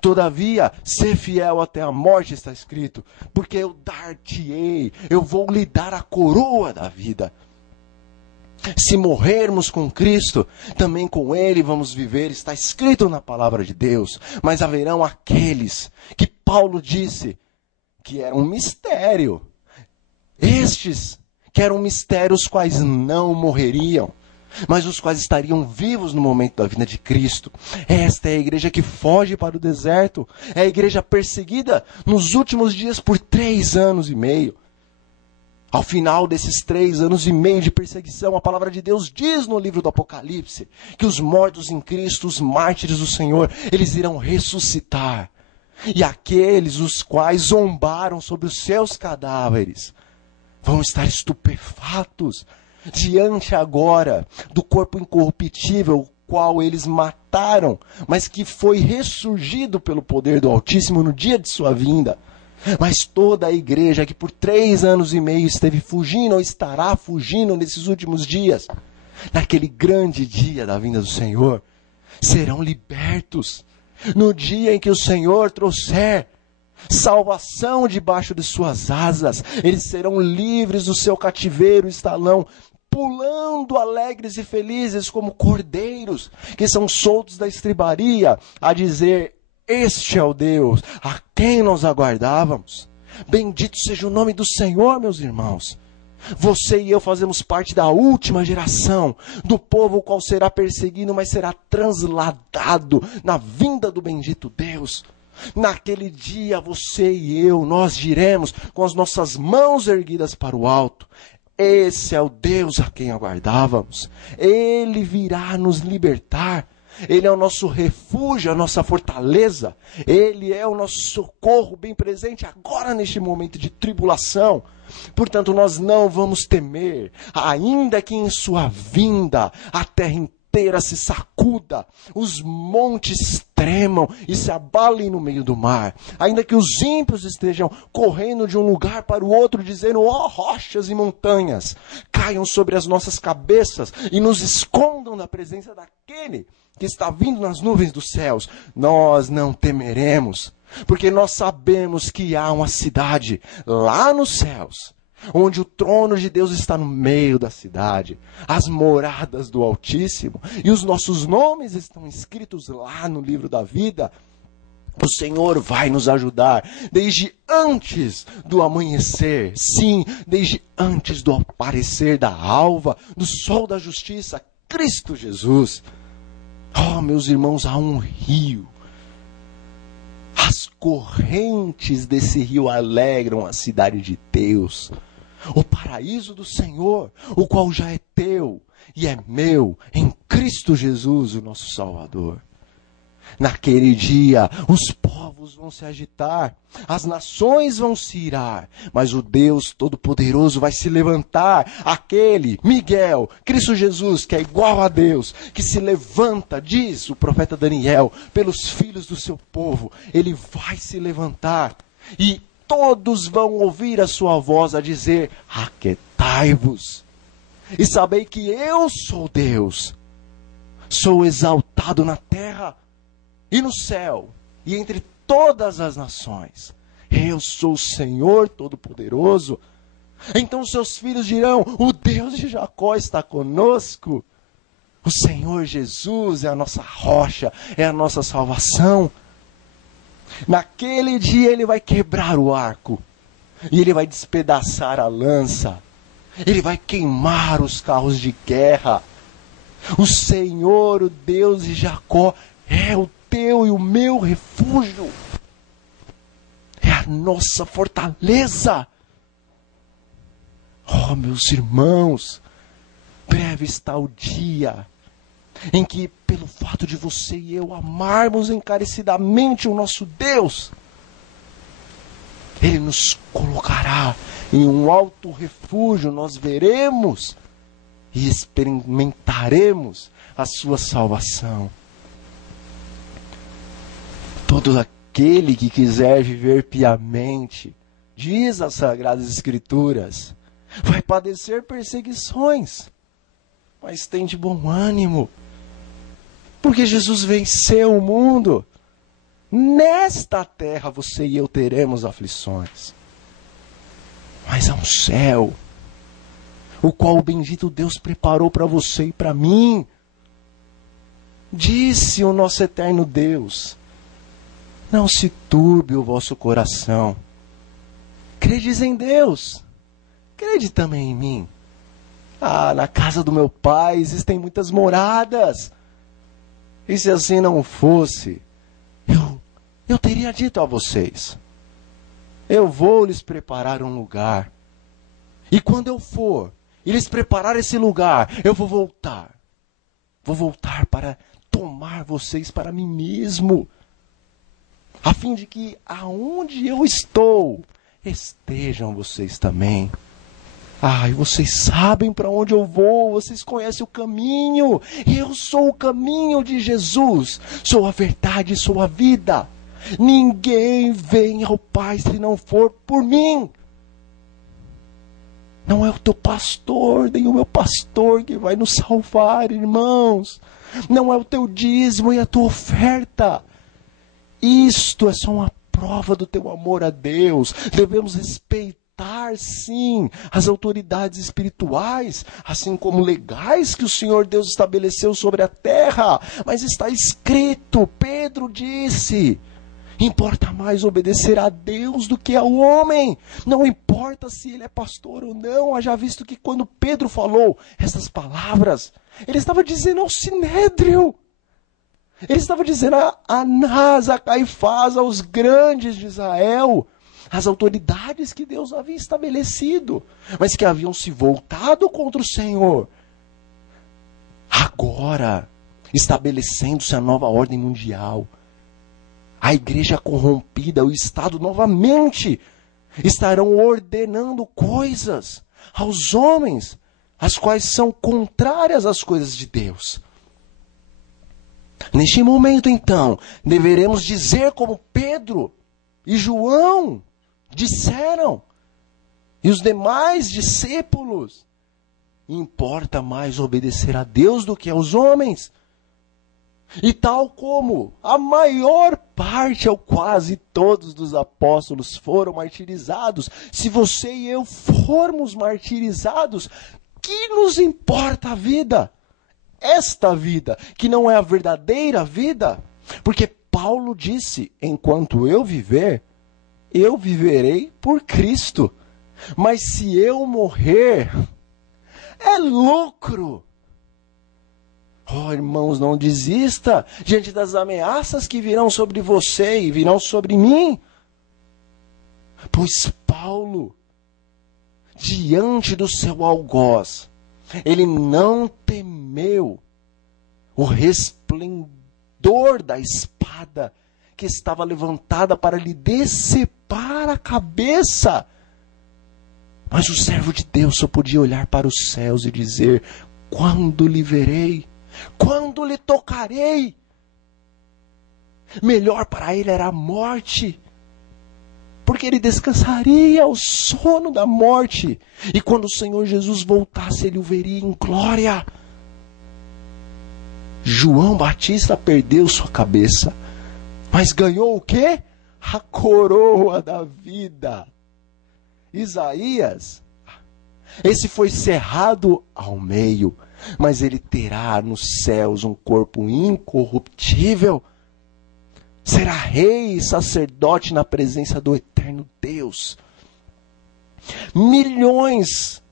Todavia, ser fiel até a morte, está escrito, porque eu dar-te-ei, eu vou lhe dar a coroa da vida. Se morrermos com Cristo, também com Ele vamos viver, está escrito na palavra de Deus. Mas haverão aqueles que Paulo disse que era um mistério. Estes que eram mistérios, os quais não morreriam, mas os quais estariam vivos no momento da vinda de Cristo. Esta é a igreja que foge para o deserto. É a igreja perseguida nos últimos dias por 3 anos e meio. Ao final desses 3 anos e meio de perseguição, a palavra de Deus diz no livro do Apocalipse que os mortos em Cristo, os mártires do Senhor, eles irão ressuscitar. E aqueles os quais zombaram sobre os seus cadáveres vão estar estupefatos, diante agora do corpo incorruptível, o qual eles mataram, mas que foi ressurgido pelo poder do Altíssimo no dia de sua vinda. Mas toda a igreja que por 3 anos e meio esteve fugindo ou estará fugindo nesses últimos dias, naquele grande dia da vinda do Senhor, serão libertos. No dia em que o Senhor trouxer salvação debaixo de suas asas, eles serão livres do seu cativeiro, estarão pulando alegres e felizes como cordeiros que são soltos da estribaria, a dizer: este é o Deus a quem nós aguardávamos. Bendito seja o nome do Senhor, meus irmãos. Você e eu fazemos parte da última geração, do povo o qual será perseguido, mas será transladado na vinda do bendito Deus. Naquele dia, você e eu, nós diremos com as nossas mãos erguidas para o alto: esse é o Deus a quem aguardávamos. Ele virá nos libertar. Ele é o nosso refúgio, a nossa fortaleza. Ele é o nosso socorro bem presente agora neste momento de tribulação. Portanto, nós não vamos temer, ainda que em sua vinda a terra inteira se sacuda, os montes tremam e se abalem no meio do mar, ainda que os ímpios estejam correndo de um lugar para o outro, dizendo: ó rochas e montanhas, caiam sobre as nossas cabeças e nos escondam da presença daquele que está vindo nas nuvens dos céus. Nós não temeremos, porque nós sabemos que há uma cidade lá nos céus, onde o trono de Deus está no meio da cidade, as moradas do Altíssimo, e os nossos nomes estão escritos lá no livro da vida. O Senhor vai nos ajudar desde antes do amanhecer, sim, desde antes do aparecer da alva, do sol da justiça, Cristo Jesus. Oh, meus irmãos, há um rio. As correntes desse rio alegram a cidade de Deus, o paraíso do Senhor, o qual já é teu e é meu em Cristo Jesus, o nosso Salvador. Naquele dia, os povos vão se agitar, as nações vão se irar, mas o Deus Todo-Poderoso vai se levantar, aquele, Miguel, Cristo Jesus, que é igual a Deus, que se levanta, diz o profeta Daniel, pelos filhos do seu povo. Ele vai se levantar e todos vão ouvir a sua voz a dizer: aquietai-vos e sabei que eu sou Deus, sou exaltado na terra e no céu, e entre todas as nações. Eu sou o Senhor Todo-Poderoso. Então seus filhos dirão: o Deus de Jacó está conosco. O Senhor Jesus é a nossa rocha, é a nossa salvação. Naquele dia ele vai quebrar o arco, e ele vai despedaçar a lança, ele vai queimar os carros de guerra. O Senhor, o Deus de Jacó, é o teu e o meu refúgio, é a nossa fortaleza. Oh, meus irmãos, breve está o dia em que, pelo fato de você e eu amarmos encarecidamente o nosso Deus, Ele nos colocará em um alto refúgio. Nós veremos e experimentaremos a sua salvação. Todo aquele que quiser viver piamente, diz as Sagradas Escrituras, vai padecer perseguições, mas tem de bom ânimo, porque Jesus venceu o mundo. Nesta terra você e eu teremos aflições, mas há um céu, o qual o bendito Deus preparou para você e para mim. Disse o nosso eterno Deus: não se turbe o vosso coração. Credes em Deus, crede também em mim. Na casa do meu Pai existem muitas moradas. E se assim não fosse, eu teria dito a vocês: eu vou lhes preparar um lugar. E quando eu for e lhes preparar esse lugar, eu vou voltar. Vou voltar para tomar vocês para mim mesmo, a fim de que aonde eu estou, estejam vocês também. Ai, vocês sabem para onde eu vou, vocês conhecem o caminho. Eu sou o caminho de Jesus, sou a verdade, sou a vida. Ninguém vem ao Pai se não for por mim. Não é o teu pastor, nem o meu pastor que vai nos salvar, irmãos. Não é o teu dízimo e a tua oferta. Isto é só uma prova do teu amor a Deus. Devemos respeitar, sim, as autoridades espirituais, assim como legais que o Senhor Deus estabeleceu sobre a terra. Mas está escrito, Pedro disse, importa mais obedecer a Deus do que ao homem. Não importa se ele é pastor ou não. Haja visto que quando Pedro falou essas palavras, ele estava dizendo ao Sinédrio. Ele estava dizendo a Anás, a Caifás, aos grandes de Israel, as autoridades que Deus havia estabelecido, mas que haviam se voltado contra o Senhor. Agora, estabelecendo-se a nova ordem mundial, a igreja corrompida, o Estado novamente estarão ordenando coisas aos homens, as quais são contrárias às coisas de Deus. Neste momento, então, deveremos dizer como Pedro e João disseram, e os demais discípulos, importa mais obedecer a Deus do que aos homens. E tal como a maior parte, ou quase todos dos apóstolos foram martirizados, se você e eu formos martirizados, que nos importa a vida? Esta vida, que não é a verdadeira vida, porque Paulo disse, enquanto eu viver, eu viverei por Cristo, mas se eu morrer, é lucro. Oh, irmãos, não desista diante das ameaças que virão sobre você e virão sobre mim, pois Paulo, diante do seu algoz, ele não temeu o resplendor da espada que estava levantada para lhe decepar a cabeça. Mas o servo de Deus só podia olhar para os céus e dizer, quando lhe verei? Quando lhe tocarei? Melhor para ele era a morte, porque ele descansaria o sono da morte. E quando o Senhor Jesus voltasse, ele o veria em glória. João Batista perdeu sua cabeça, mas ganhou o quê? A coroa da vida. Isaías, esse foi cerrado ao meio, mas ele terá nos céus um corpo incorruptível. Será rei e sacerdote na presença do eterno Deus. Milhões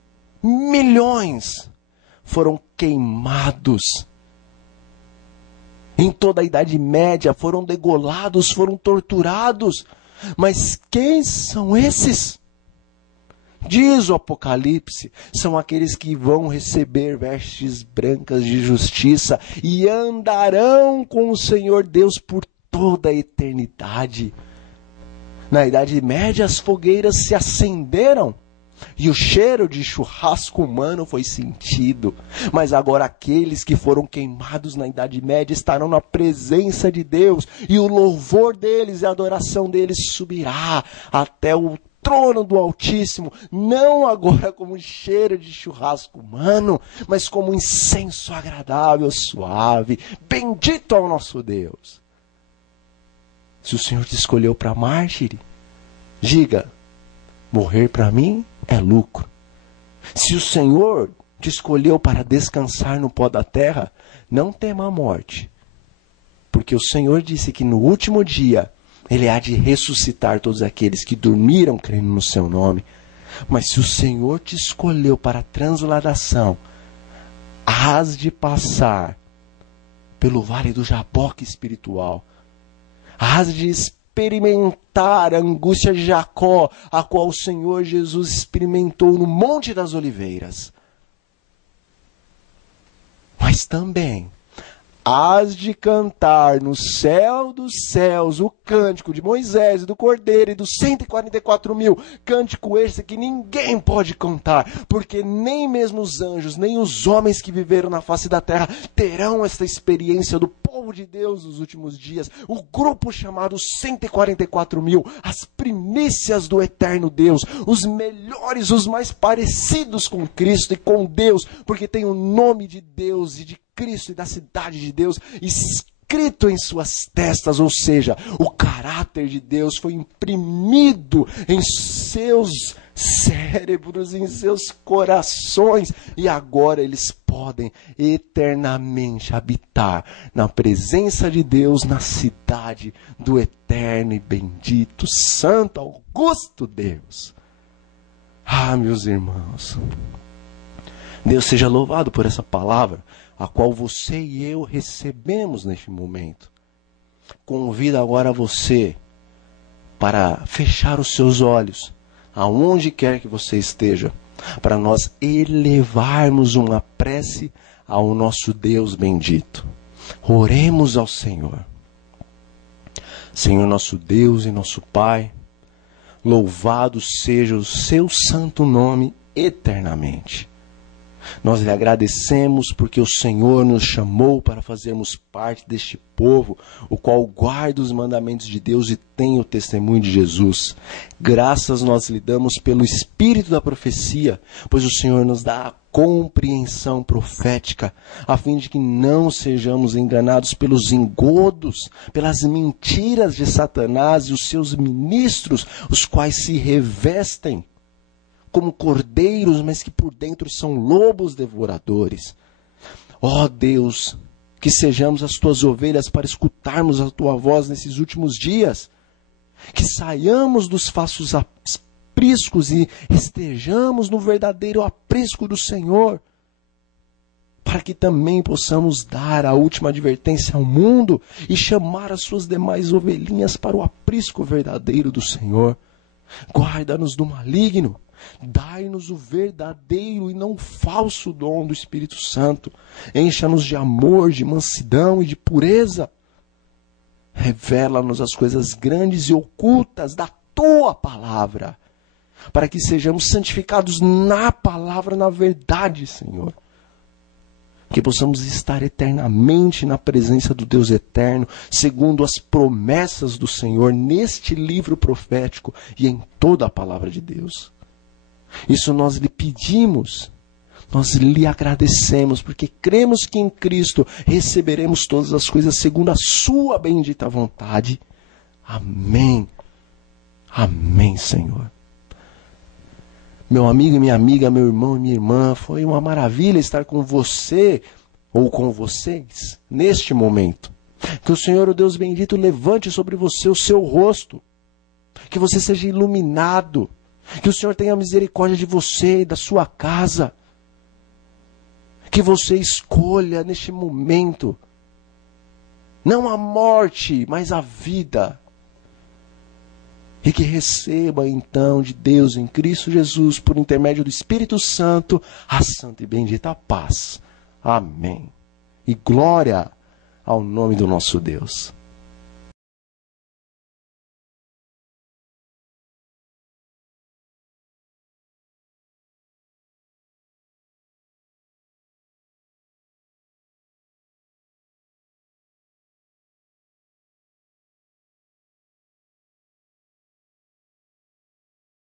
foram queimados. Em toda a Idade Média foram degolados, foram torturados. Mas quem são esses? Diz o Apocalipse, são aqueles que vão receber vestes brancas de justiça e andarão com o Senhor Deus por toda a eternidade. Na Idade Média as fogueiras se acenderam e o cheiro de churrasco humano foi sentido. Mas agora aqueles que foram queimados na Idade Média estarão na presença de Deus e o louvor deles e a adoração deles subirá até o trono do Altíssimo, não agora como cheiro de churrasco humano, mas como incenso agradável, suave. Bendito ao nosso Deus. Se o Senhor te escolheu para mártire, diga, morrer para mim é lucro. Se o Senhor te escolheu para descansar no pó da terra, não tema a morte, porque o Senhor disse que no último dia Ele há de ressuscitar todos aqueles que dormiram crendo no seu nome. Mas se o Senhor te escolheu para a transladação, hás de passar pelo vale do Jaboque espiritual. Hás de experimentar a angústia de Jacó, a qual o Senhor Jesus experimentou no Monte das Oliveiras. Mas também hás de cantar no céu dos céus o cântico de Moisés e do Cordeiro e dos 144.000, cântico esse que ninguém pode cantar, porque nem mesmo os anjos, nem os homens que viveram na face da terra terão esta experiência do povo de Deus nos últimos dias, o grupo chamado 144.000, as primícias do eterno Deus, os melhores, os mais parecidos com Cristo e com Deus, porque tem o nome de Deus e de Cristo e da cidade de Deus escrito em suas testas, ou seja, o caráter de Deus foi imprimido em seus cérebros, em seus corações, e agora eles podem eternamente habitar na presença de Deus, na cidade do eterno e bendito, santo, augusto Deus. Ah, meus irmãos, Deus seja louvado por essa palavra, a qual você e eu recebemos neste momento. Convido agora você para fechar os seus olhos, aonde quer que você esteja, para nós elevarmos uma prece ao nosso Deus bendito. Oremos ao Senhor. Senhor nosso Deus e nosso Pai, louvado seja o seu santo nome eternamente. Nós lhe agradecemos porque o Senhor nos chamou para fazermos parte deste povo, o qual guarda os mandamentos de Deus e tem o testemunho de Jesus. Graças nós lhe damos pelo espírito da profecia, pois o Senhor nos dá a compreensão profética, a fim de que não sejamos enganados pelos engodos, pelas mentiras de Satanás e os seus ministros, os quais se revestem como cordeiros, mas que por dentro são lobos devoradores. Ó Deus, que sejamos as tuas ovelhas para escutarmos a tua voz nesses últimos dias. Que saiamos dos falsos apriscos e estejamos no verdadeiro aprisco do Senhor. Para que também possamos dar a última advertência ao mundo e chamar as suas demais ovelhinhas para o aprisco verdadeiro do Senhor. Guarda-nos do maligno. Dai-nos o verdadeiro e não falso dom do Espírito Santo. Encha-nos de amor, de mansidão e de pureza. Revela-nos as coisas grandes e ocultas da tua palavra, para que sejamos santificados na palavra, na verdade, Senhor. Que possamos estar eternamente na presença do Deus eterno, segundo as promessas do Senhor neste livro profético e em toda a palavra de Deus. Isso nós lhe pedimos, nós lhe agradecemos, porque cremos que em Cristo receberemos todas as coisas segundo a sua bendita vontade. Amém. Amém, Senhor. Meu amigo e minha amiga, meu irmão e minha irmã, foi uma maravilha estar com você ou com vocês neste momento. Que o Senhor, o Deus bendito, levante sobre você o seu rosto, que você seja iluminado, que o Senhor tenha misericórdia de você e da sua casa. Que você escolha neste momento, não a morte, mas a vida. E que receba então de Deus em Cristo Jesus, por intermédio do Espírito Santo, a santa e bendita paz. Amém. E glória ao nome do nosso Deus.